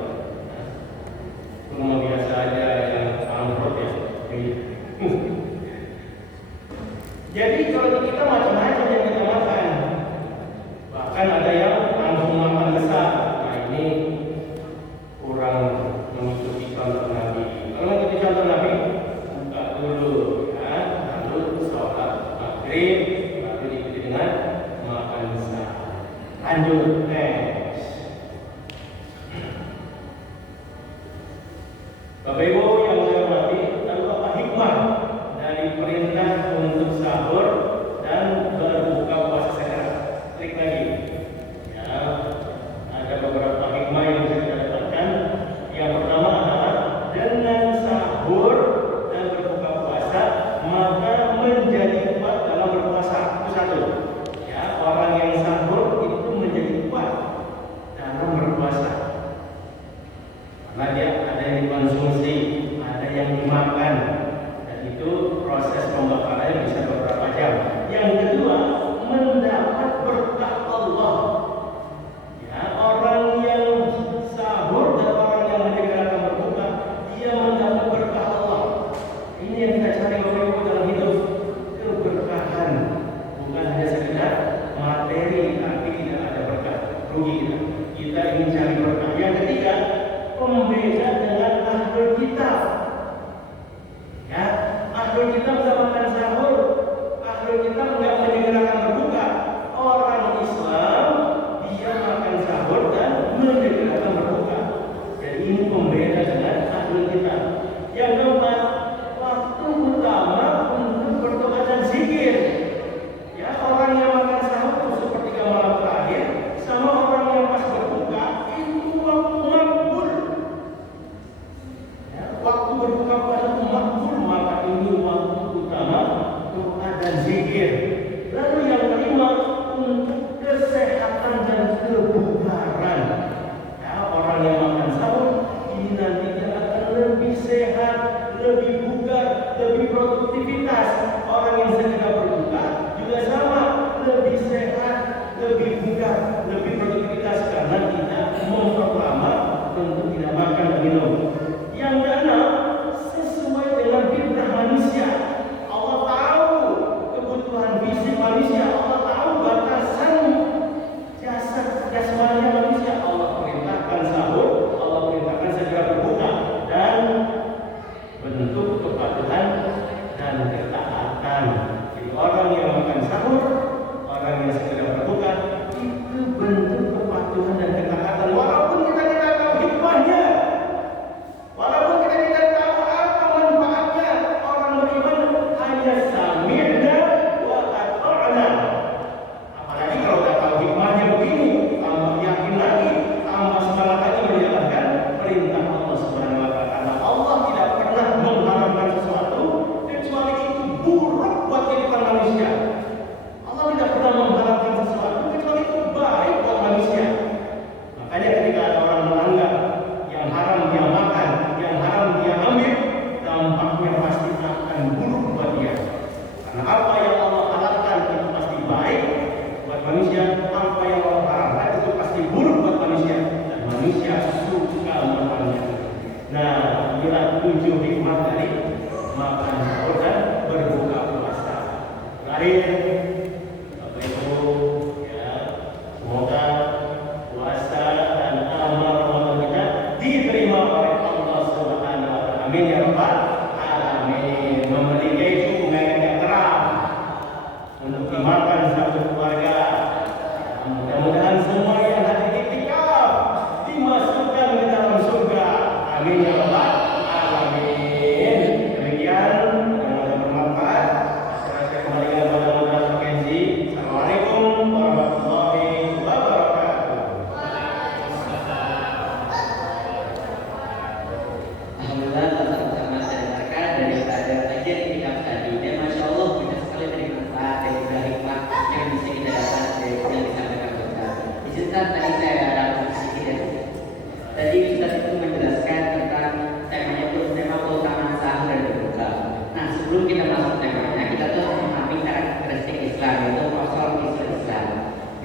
Kurma biasa aja yang amrut ya. Jadi kalau kita macam-macam yang kita makan, bahkan ada yang langsung makan besar. Nah ini kurang mengikuti contoh Nabi. Kalau mengikuti contoh Nabi, buka dulu ya, lalu sholat maghrib, lalu diikuti dengan makan besar. Lanjut, next. Bapak Ibu yang saya hormati, lalu apa hikmah dari perintah untuk sahur dan berbuka puasa segera? Klik lagi. Ya, ada beberapa hikmah yang bisa kita dapatkan. Yang pertama adalah dengan sahur dan berbuka puasa maka menjadi kuat dalam berpuasa. Itu satu. Ya, orang yang sahur itu menjadi kuat dalam berpuasa. Karena dia ada yang dikonsumsi, ada yang dimakan, dan itu proses pembakarannya bisa beberapa jam. Yang kedua, mendapat berkah Allah. Ya, orang yang sahur dan orang yang menyegerakan berbuka, dia mendapat berkah Allah. Ini yang kita cari Bapak Ibu dalam hidup, keberkahan. Bukan hanya sekedar materi, tapi tidak ada berkah. Rugi kita. Kita ingin cari berkah. Yang ketiga, pembeda dengan ahlul kitab. Ya, ahlul kitab mendapatkan sahur, ahlul kitab tidak menyegerakan berbuka. Orang Islam dia makan sahur dan menyegerakan berbuka. Jadi ini pembeda dengan ahlul kitab. Yang keempat, waktu utama untuk berdoa dan zikir. Ya, orang yang makan 7 hikmah dari makan sahur dan berbuka puasa. Terakhir, Bapak Ibu, ya, semoga puasa dan amal Ramadan kita diterima oleh Allah Subhanahu wa Ta'ala. Amin ya rabbal alamin. Memiliki sungai yang terang untuk dimakan satu keluarga. Mudah-mudahan semua yang hadir di tikaf dimasukkan ke dalam surga. Amin ya rabbal alamin. Demikian semoga bermanfaat. Saya kembalikan kepada Moderator Kenzi. Assalamualaikum warahmatullahi wabarakatuh. Alhamdulillah sama-sama saya dengarkan daripada kajian kita tadi. Dan masya Allah banyak sekali dari manfaat dan juga hikmah yang bisa kita dapat dari yang disampaikan Ustaz. Izinkan tadi saya rangkum sedikit ya. Tadi Ustaz itu menjelaskan tentang temanya itu tema keutamaan sahur dan berbuka. Nah sebelum kita masuk temanya, kita tuh memahami karakteristik Islam yaitu masalah Islam.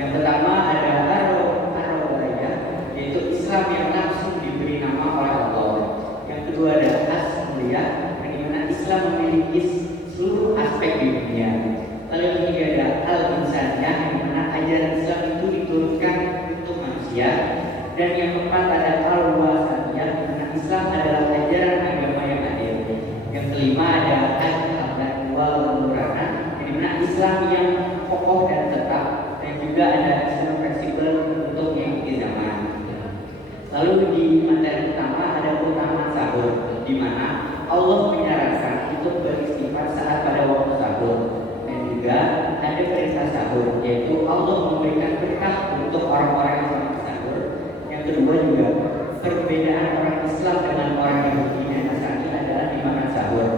Yang pertama ada ar-rawaya, yaitu Islam yang langsung diberi nama oleh Allah. Yang kedua ada as-mulia, bagaimana Islam memiliki seluruh aspek di dunia. Lalu yang ketiga ada al-insaniyah, yang mana ajaran Islam itu diturunkan untuk manusia. Dan yang keempat ada al-wasaniyah, yang mana Islam adalah ajaran agama yang adil. Yang kelima ada al-hadad wal murana, yang mana Islam yang kokoh dan tetap. Dan juga ada Islam fleksibel untuk mengikuti zaman. Lalu di materi utama ada keutamaan sahur, di mana Allah menyarankan untuk beristighfar saat pada waktu sahur. Dan juga ada perintah sahur, yaitu Allah memberikan berkah untuk orang-orang yang selamat sahur. Yang kedua juga perbedaan orang Islam dengan orang Yahudi dan Nasrani adalah di makan sahur.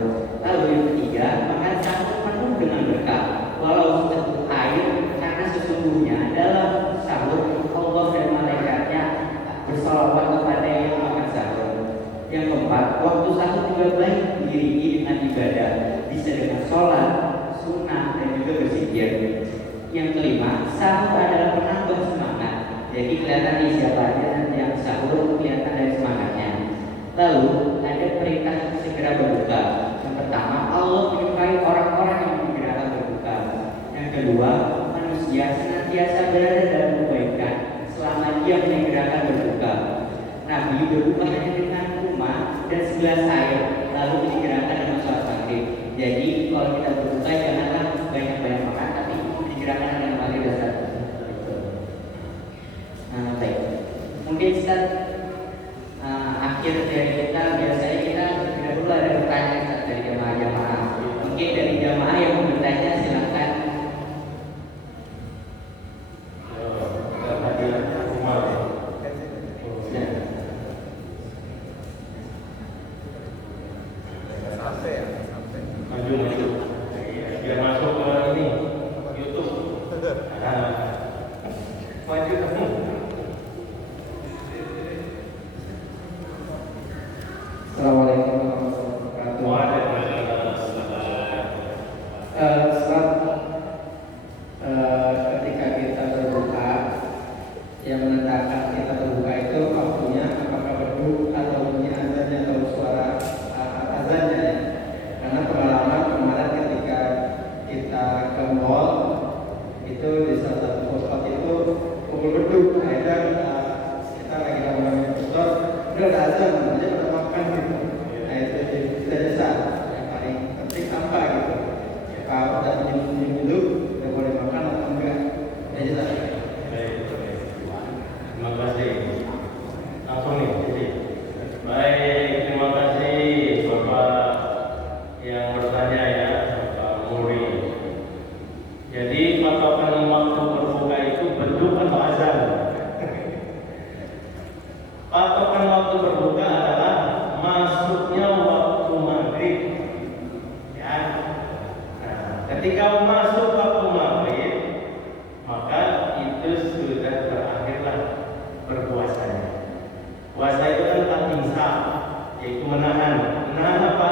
Lalu yang ketiga, makan sahur penuh dengan berkah, walau seteguk air, karena sesungguhnya dalam sahur Allah dan malaikatnya bersalawat kepada yang makan sahur. Yang keempat, waktu sahur juga baik diiringi dengan ibadah, bisa dengan sholat, sunnah, dan juga berzikir. Yang kelima, sahur adalah penambah semangat. Jadi kelihatan nih siapa aja yang sahur kelihatan dari semangatnya. Lalu ada perintah segera berbuka. Yang pertama, Allah menyukai orang-orang yang menyegerakan berbuka. Yang kedua, manusia senantiasa berada dalam kebaikan selama dia menyegerakan berbuka. Nabi berbuka hanya dengan kurma dan segelas air, lalu menyegerakan dengan sholat maghrib. Jadi kalau kita berbuka janganlah banyak-banyak makan, tapi menyegerakan dengan maghrib dan sholat. Baik. Mungkin Ustaz akhir dari kita biasanya kita tidak perlu ada pertanyaan Ustaz dari jamaah-jamaah. Mungkin dari jamaah yang mau bertanya silakan. Biar masuk ke ini YouTube. Maju kamu. Assalamualaikum warahmatullahi wabarakatuh. Ketika kita berbuka, yang menandakan kita berbuka itu waktunya apakah beduk atau bunyi azannya atau suara azannya ya. Karena pengalaman kemarin ketika kita ke mall itu di salah satu spot itu pukul beduk, akhirnya kita lagi ngomongin motor, udah ada azan, aja pada makan gitu. Nah itu kita nyesal. Yang paling penting apa gitu? Ya, kalau udah minum dulu, udah boleh makan atau enggak? Ya jelas. Terima kasih. Langsung nih, jadi. Baik, terima kasih Bapak yang bertanya ya, Bapak Muri. Jadi patokan waktu berbuka itu beduk atau azan? Patokan waktu berbuka adalah masuknya waktu maghrib. Ya. Nah, ketika masuk waktu maghrib, maka itu sudah berakhirlah berpuasanya. Puasa itu kan tak yaitu menahan. Menahan apa?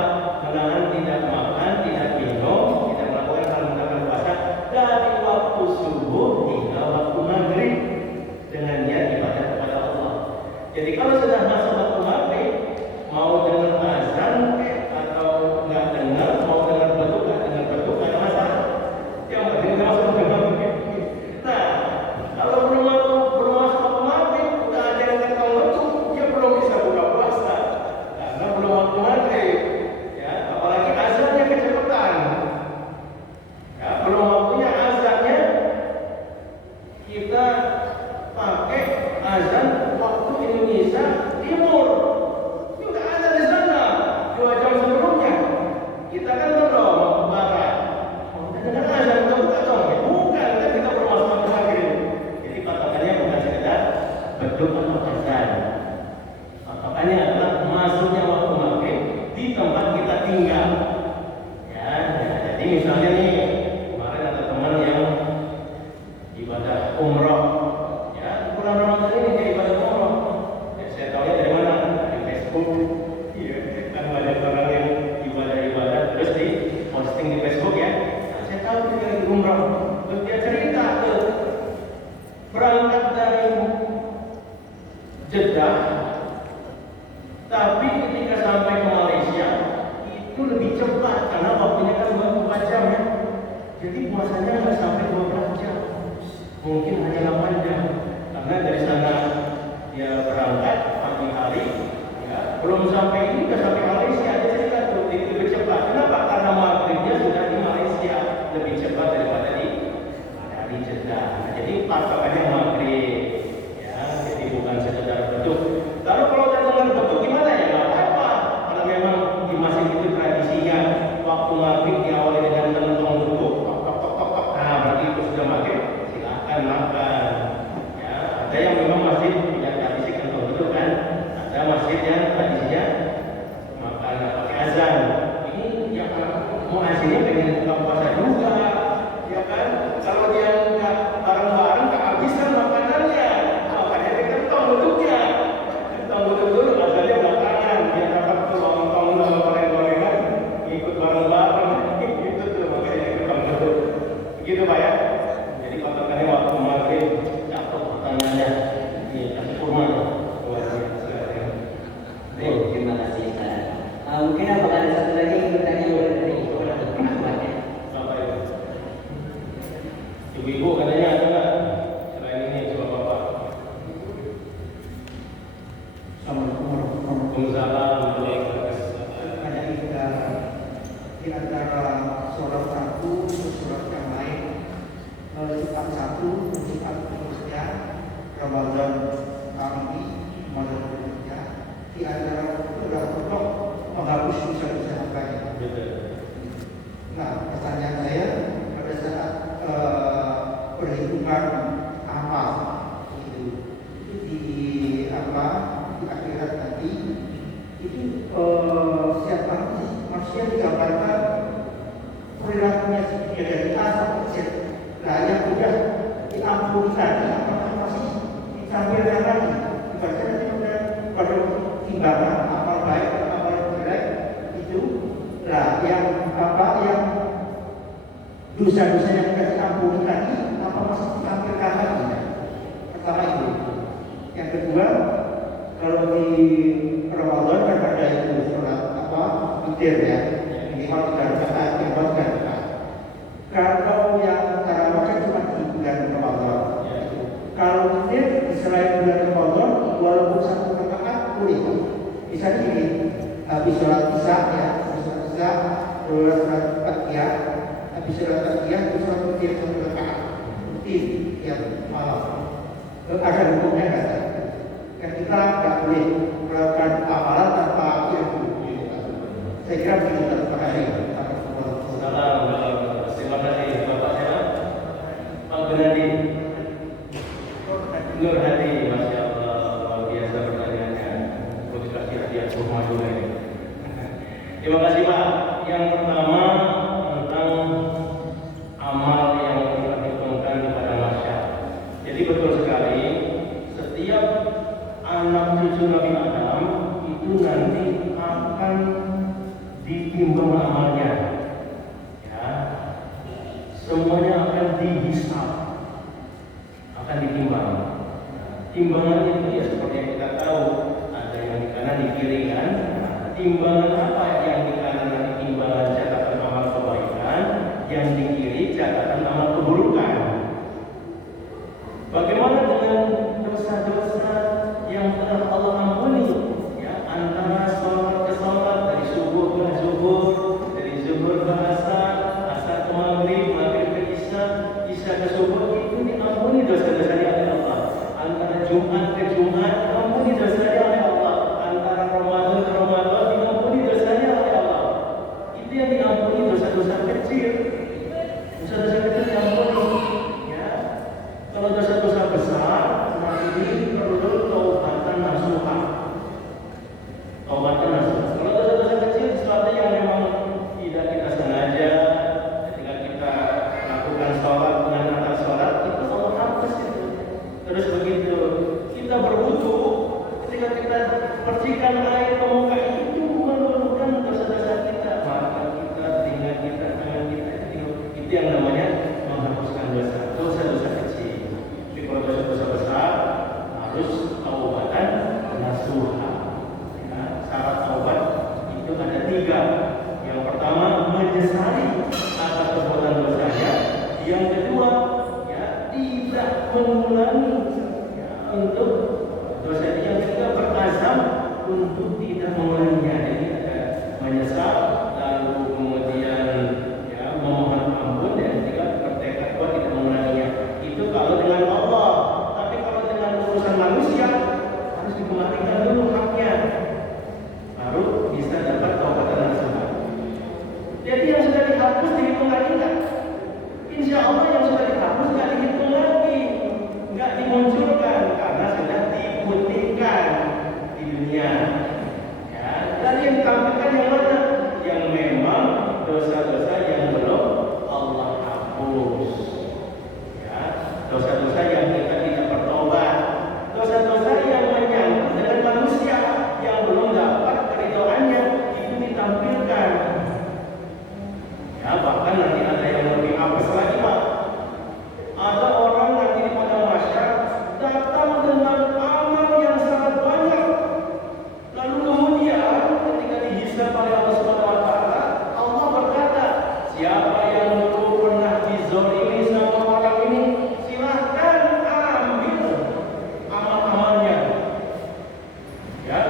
Menahan tidak makan, tidak minum, tidak melakukan hal melakukan puasa dari waktu subuh hingga waktu maghrib dengan niat ibadah kepada Allah. Jadi kalau sudah masuk waktu maghrib, mau dengan azan kita pakai azan waktu Indonesia Timur. Itu udah ada di sana 2 jam sebelumnya. Kita kan belum ke barat. Dengan azan kita buka dong. Bukan, kan kita bermasalah maghrib. Jadi patokannya bukan sekedar beduk atau azan. Patokannya adalah masuknya waktu maghrib di tempat kita tinggal. Ya, jadi misalnya nih kemarin ada teman yang ibadah umroh, ya bulan Ramadan ini dia ibadah umroh. Ya, saya tahunya dari mana? Dari Facebook. Iya, kan banyak orang yang ibadah terus di posting di Facebook ya. Nah, saya tahu dia lagi umroh. Terus dia cerita tuh berangkat dari Jeddah, tapi ketika sampai ke Malaysia itu lebih cepat karena waktunya kan 24 jam ya. Jadi puasanya nggak sampai 12 jam. Mungkin hanya 8 jam karena dari sana dia berangkat pagi hari ya, belum sampai ini udah sampai Malaysia. Dia cerita tuh itu lebih cepat. Kenapa? Karena maghribnya sudah di Malaysia, lebih cepat daripada di Jeddah. Nah, jadi patokannya maghrib ya, jadi bukan sekedar beduk. Lalu kalau udah dengar beduk gimana ya? Nggak apa-apa karena memang di masjid itu tradisinya waktu maghrib diawali dengan tentang beduk. Nah, berarti itu sudah maghrib. Makan ya, ada yang memang masih tidak tradisi kentong itu kan, ada masjid yang tradisinya makan pakai azan. Ini yang mau azannya pengen buka puasa juga ya kan, kalau dia nggak bareng-bareng kehabisan makanannya, makanya dia kentong duduknya, kentong duduk dulu azannya belakangan biar dapat lontong sama goreng-gorengan ikut bareng-bareng gitu tuh, makanya kentong duduk gitu Pak ya. Patokannya waktu maghrib, catat pertanyaannya, ini kasih kurma. Baik, terima kasih Ustaz. Mungkin apakah ada satu lagi yang bertanya boleh dari Ahmad ya? Apa itu? Ibu-ibu katanya ada nggak? Selain ini coba bapak. Assalamualaikum warahmatullahi wabarakatuh. Ada di antara surat satu dan surat yang lain. Sifat satu, sifat khususnya Ramadan kami Ramadan berikutnya di antara itu adalah untuk menghapus dosa-dosa hambanya. Nah, pertanyaan saya pada saat perhitungan amal itu di apa di akhirat nanti itu siapa sih manusia digambarkan perilakunya dari A sampai Z. Nah, yang sudah diampuni tadi apakah masih ditampilkan lagi dibaca nanti pada timbangan amal baik atau amal jelek itu. Nah, yang apa yang dosa-dosa yang sudah diampuni tadi apa masih ditampilkan lagi? Pertama itu. Yang kedua, kalau di Ramadan kan ada itu sholat apa witir ya, minimal 3 rakaat, minimal 3 rakaat. Kalau yang tarawih kan cuma di bulan Ramadan. Kalau witir di selain bulan Ramadan, walaupun 1 rakaat boleh. Misalnya ini habis sholat isya ya, habis sholat isya, sholat Fatihah, habis sholat Fatihah, terus sholat witir 1 rakaat. Rutin tiap malam. Ada hukumnya nggak? Kan kita nggak boleh melakukan amalan tanpa ilmu. Saya kira begitu. Terima kasih. Terima kasih Bapak siapa? Pak Gunadi. Nur Hadi, Masya Allah, luar biasa pertanyaannya. Terus kasih hadiah kurma juga ini. Terima kasih Pak. Yang pertama tentang amal yang diperhitungkan kepada masyarakat. Jadi betul sekali, setiap anak cucu Nabi Adam itu nanti akan ditimbang amalnya. Ya, semuanya akan dihisab, akan ditimbang. Timbangan itu ya seperti yang kita tahu, ada yang di kanan di kiri kan. Timbangan apa yang di kanan nanti timbangan catatan amal kebaikan, yang di kiri catatan amal keburukan. Bagaimana dengan dosa-dosa yang telah Allah ampuni? Ya, antara sholat ke sholat, dari subuh ke zuhur, dari zuhur ke asar, asar ke maghrib, maghrib ke isya, isya ke subuh, itu diampuni dosa-dosa Jumat ke Jumat diampuni dosanya oleh Allah, antara Ramadan ke Ramadan diampuni dosanya oleh Allah. Itu yang diampuni dosa-dosa kecil. Dosa-dosa kecil diampuni. Ya. Kalau dosa-dosa besar, maka ini perlu taubatan nasuha. Taubatan nasuha. Kalau dosa-dosa kecil sesuatu yang memang tidak kita sengaja, ketika kita lakukan sholat dengan atas sholat, itu Allah hapus itu. Terus begitu kita berwudu, ketika kita percikan air ke muka itu meluluhkan dosa-dosa kita, mata kita, telinga kita, tangan kita, itu yang namanya menghapuskan dosa-dosa kecil. Tapi kalau dosa-dosa besar harus taubatan nasuha. Ya, syarat taubat itu ada 3. Yang pertama menyesali atas perbuatan dosanya. Yang kedua ya tidak mengulangi ya, untuk dosa itu. Yang ketiga berazam untuk tidak mengulanginya. Jadi ada menyesal lalu kemudian ya memohon ampun, dan juga bertekad buat tidak mengulanginya. Itu kalau dengan Allah. Tapi kalau dengan urusan manusia harus dikembalikan dulu haknya, baru bisa dapat taubatan nasuha. Jadi yang sudah dihapus dihitung lagi nggak? Insya Allah yang sudah dihapus nggak dihitung lagi, nggak dimunculkan karena sudah dibuktikan di dunia. Ya, dan yang ditampilkan yang mana? Yang memang dosa-dosa yang belum Allah hapus. Ya, dosa-dosa yang kita tidak bertobat, dosa-dosa yang menyangkut dengan manusia yang belum dapat keridhoannya, itu ditampilkan. Ya, bahkan nanti ada yang lebih apes lagi, Pak. Ada orang nanti di padang mahsyar datang dengan amal yang sangat banyak. Lalu kemudian ketika dihisab oleh Allah Subhanahu wa taala, Allah berkata, "Siapa yang dulu pernah dizalimi sama orang ini, silahkan ambil amal-amalnya." Ya.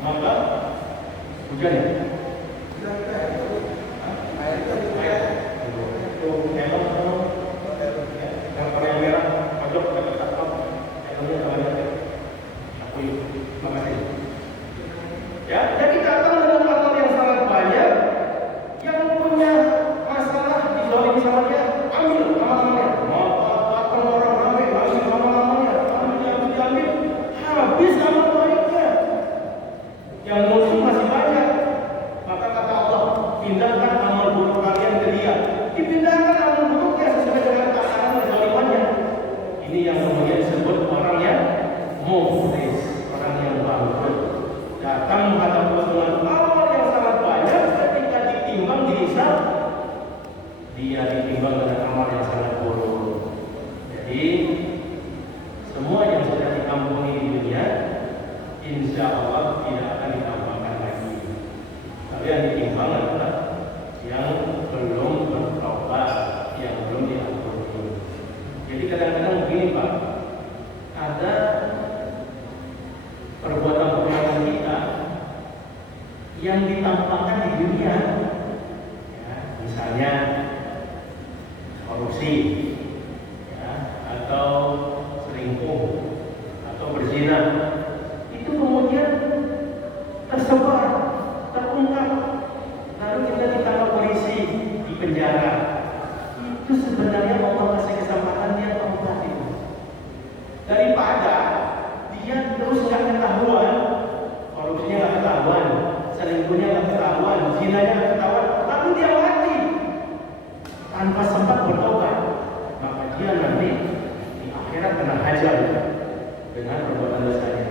Maka hujan ya. Ya, jadi datang dengan amal yang sangat banyak. Yang punya masalah dizalimi sama dia, ambil amal-amalnya. Datang orang ramai, ambil amal-amalnya, ambil, habis amal baiknya. Yang musuh masih banyak. Maka kata Allah, pindahkan amal buruk kalian ke dia. Dipindahkan amal buruknya sesuai dengan takaran kezalimannya. Ini yang kemudian disebut orang yang muflis, orang yang bangkrut. Datang menghadap Allah dengan amal yang sangat banyak, ketika ditimbang dihisab, dia ditimbang dengan amal yang sangat buruk. Jadi semua yang sudah dikampuni di dunia, insya Allah tidak akan ditambahkan lagi. Tapi yang ditimbang adalah yang belum bertobat, yang belum diampuni. Jadi kadang-kadang begini, Pak, ada perbuatan-perbuatan kita yang ditampakkan di dunia, ya, misalnya korupsi, ya, atau selingkuh, atau berzina, itu kemudian tersebar, terungkap, lalu kita ditangkap polisi, di penjara. Itu sebenarnya Allah kasih kesempatan dia taubat itu. Daripada dia terus nggak ketahuan, korupsinya nggak ketahuan, selingkuhnya nggak ketahuan, zinanya nggak ketahuan, lalu dia mati tanpa sempat bertobat, maka dia nanti di akhirat kena hajar dengan perbuatan dosanya.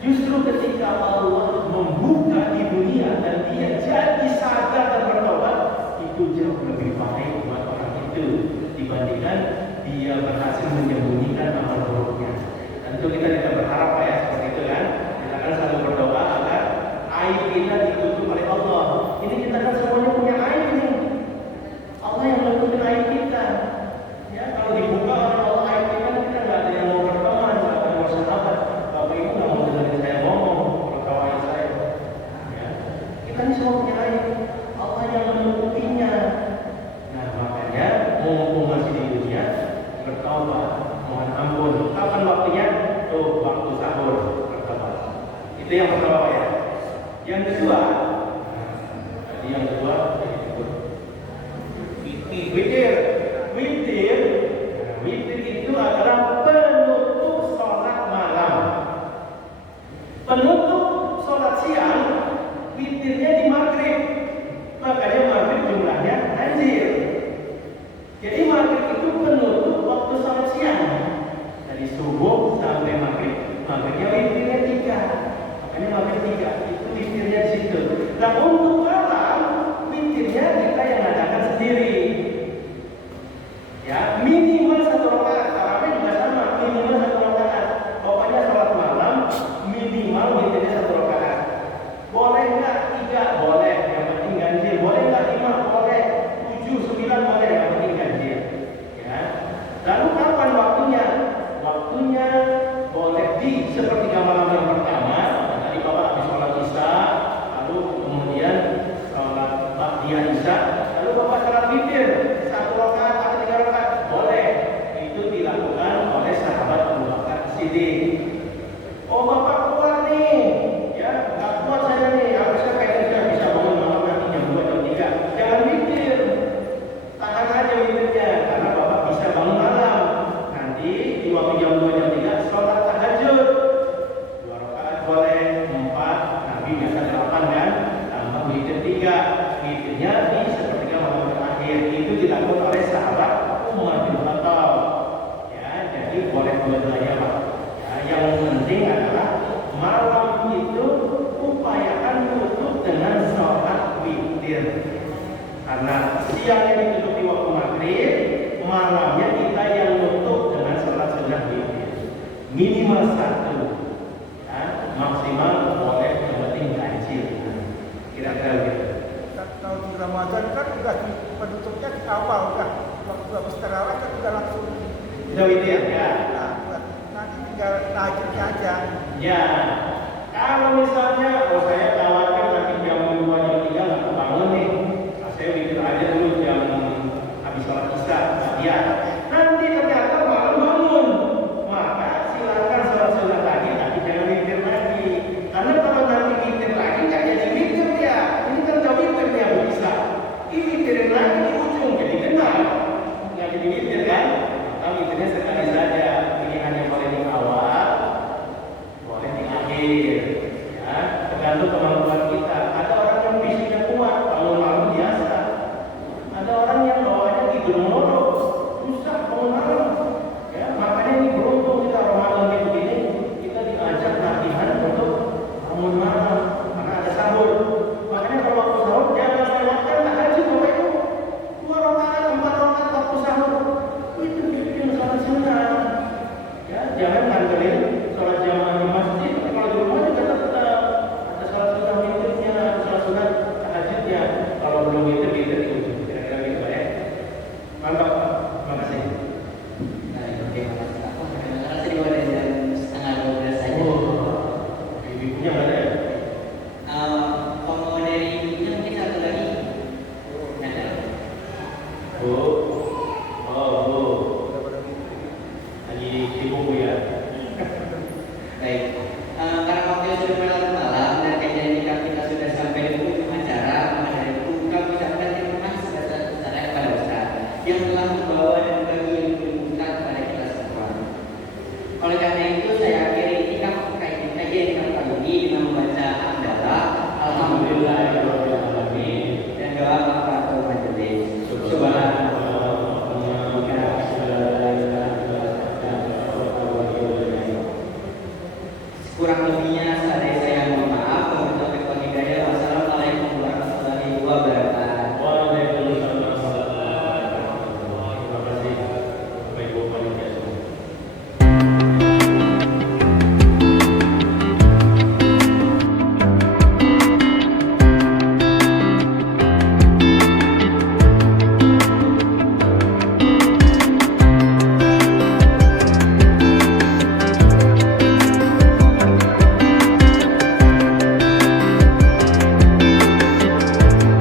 Justru ketika Allah membuka di dunia dan dia jadi sadar dan bertobat, itu jauh lebih baik buat orang itu dibandingkan dia berhasil menyembunyikan amal buruknya. Tentu kita tidak berharap Pak ya seperti itu kan. Kita kan selalu berdoa agar aib kita ditutup oleh Allah. Ini kita kan semuanya punya aib ini. Allah yang menutupin aib kita. Ya, kalau dibuka oleh Allah aib kita nggak ada yang mau berteman, nggak ada yang mau sahabat. Bapak Ibu nggak mau dengerin saya ngomong, kalau kawain saya. Ya, kita ini semua punya aib. Allah yang menutupinya. Nah makanya mumpung masih di dunia, bertaubat, Itu yang pertama ya. Yang kedua, tadi yang kedua, witir. Witir itu adalah penutup sholat malam. Penutup sholat siang, witirnya di maghrib. Makanya maghrib jumlahnya anjir. Jadi maghrib itu penutup waktu sholat siang. Dari subuh sampai maghrib, maghribnya witirnya 3. Makanya maghrib 3 itu witirnya di situ. Nah untuk malam, witirnya kita yang adakan sendiri. Ya minimal 1 rakaat. Tarawih juga sama, minimal 1 rakaat. Pokoknya sholat malam minimal witirnya 1 rakaat. Boleh nggak 3? Boleh. Yang penting ganjil. Boleh nggak 5? Boleh. 7, 9 boleh. Yang penting ganjil. Ya. Lalu kapan waktunya? Waktunya boleh di sepertiga malam yang pertama. Tadi bapak habis sholat isya, lalu kemudian sholat ba'diyah isya, lalu bapak sholat witir 1 rakaat atau 3 rakaat. Boleh. Itu dilakukan oleh sahabat Abu Bakar Siddiq. Oh bapak kuat nih, ya nggak kuat saya nih, harusnya kayaknya bisa bangun malam nanti jam 2 jam 3. Jangan witir, tahan aja witirnya, karena bapak bisa bangun malam. Nanti di waktu jam 2 jam 3 sholat tahajud 2 rakaat boleh, 4, Nabi biasa 8 kan, tambah witir 3. Witirnya di sepertiga malam terakhir. Itu dilakukan oleh sahabat Umar bin Khattab. Ya, jadi boleh dua-duanya pak. Yang penting adalah malam itu upayakan tutup dengan sholat witir. Karena siangnya ditutup di waktu maghrib, malamnya kita yang tutup dengan sholat sunnah witir. Minimal 1, ya, maksimal boleh yang penting ganjil. Kira-kira gitu. Kalau di Ramadan kan udah di penutupnya di awal kan, waktu habis tarawih kan udah langsung. Sudah witir ya. Nanti tinggal tahajudnya aja. Ya, kalau misalnya saya khawatir nanti jam 2 jam 3 nggak kebangun nih, nah, saya witir aja dulu jam habis sholat isya, ya. Nanti ternyata malam bangun, maka silakan sholat sunnah lagi, tapi jangan witir lagi. Karena kalau nanti witir lagi nggak jadi witir ya, ini kan udah witirnya bisa. Ini witirin lagi di ujung, jadi kenal, nggak jadi witir kan? Maka witirnya sekali saja. Pilihannya boleh di awal, boleh di akhir, ya tergantung kemampuan kita. Ada orang yang fisiknya kuat, bangun malam biasa. Ada orang yang bawaannya tidur mulu, susah bangun malam. Ya makanya ini beruntung kita Ramadan kayak begini, kita diajak latihan untuk bangun malam karena ada sahur. Makanya kalau waktu sahur jangan lewatkan tahajud bapak ibu. 2 rakaat, 4 rakaat waktu sahur itu bikin sholat sunnah. Ya, jangan ngandelin sholat jamaah di masjid, tapi kalau di rumah juga tetap ada sholat sunnah witirnya, sholat sunnah tahajudnya. Kalau belum witir di ujung, kira-kira gitu ya. Mantap, makasih. Baik, oke, makasih Pak. Oh, karena saya dimulai dari jam setengah 12 saja. Ibu-ibunya nggak ada ya? Kalau dari ibunya mungkin satu lagi. Ada. Bu, oh bu, lagi sibuk bu ya? Baik. Karena waktunya sudah malam dan kayaknya kita sudah sampai di ujung acara, maka dari itu kami ucapkan terima kasih sebesar-besarnya kepada Ustaz yang telah membawa dan berbagi ilmu kepada kita semua. Oleh karena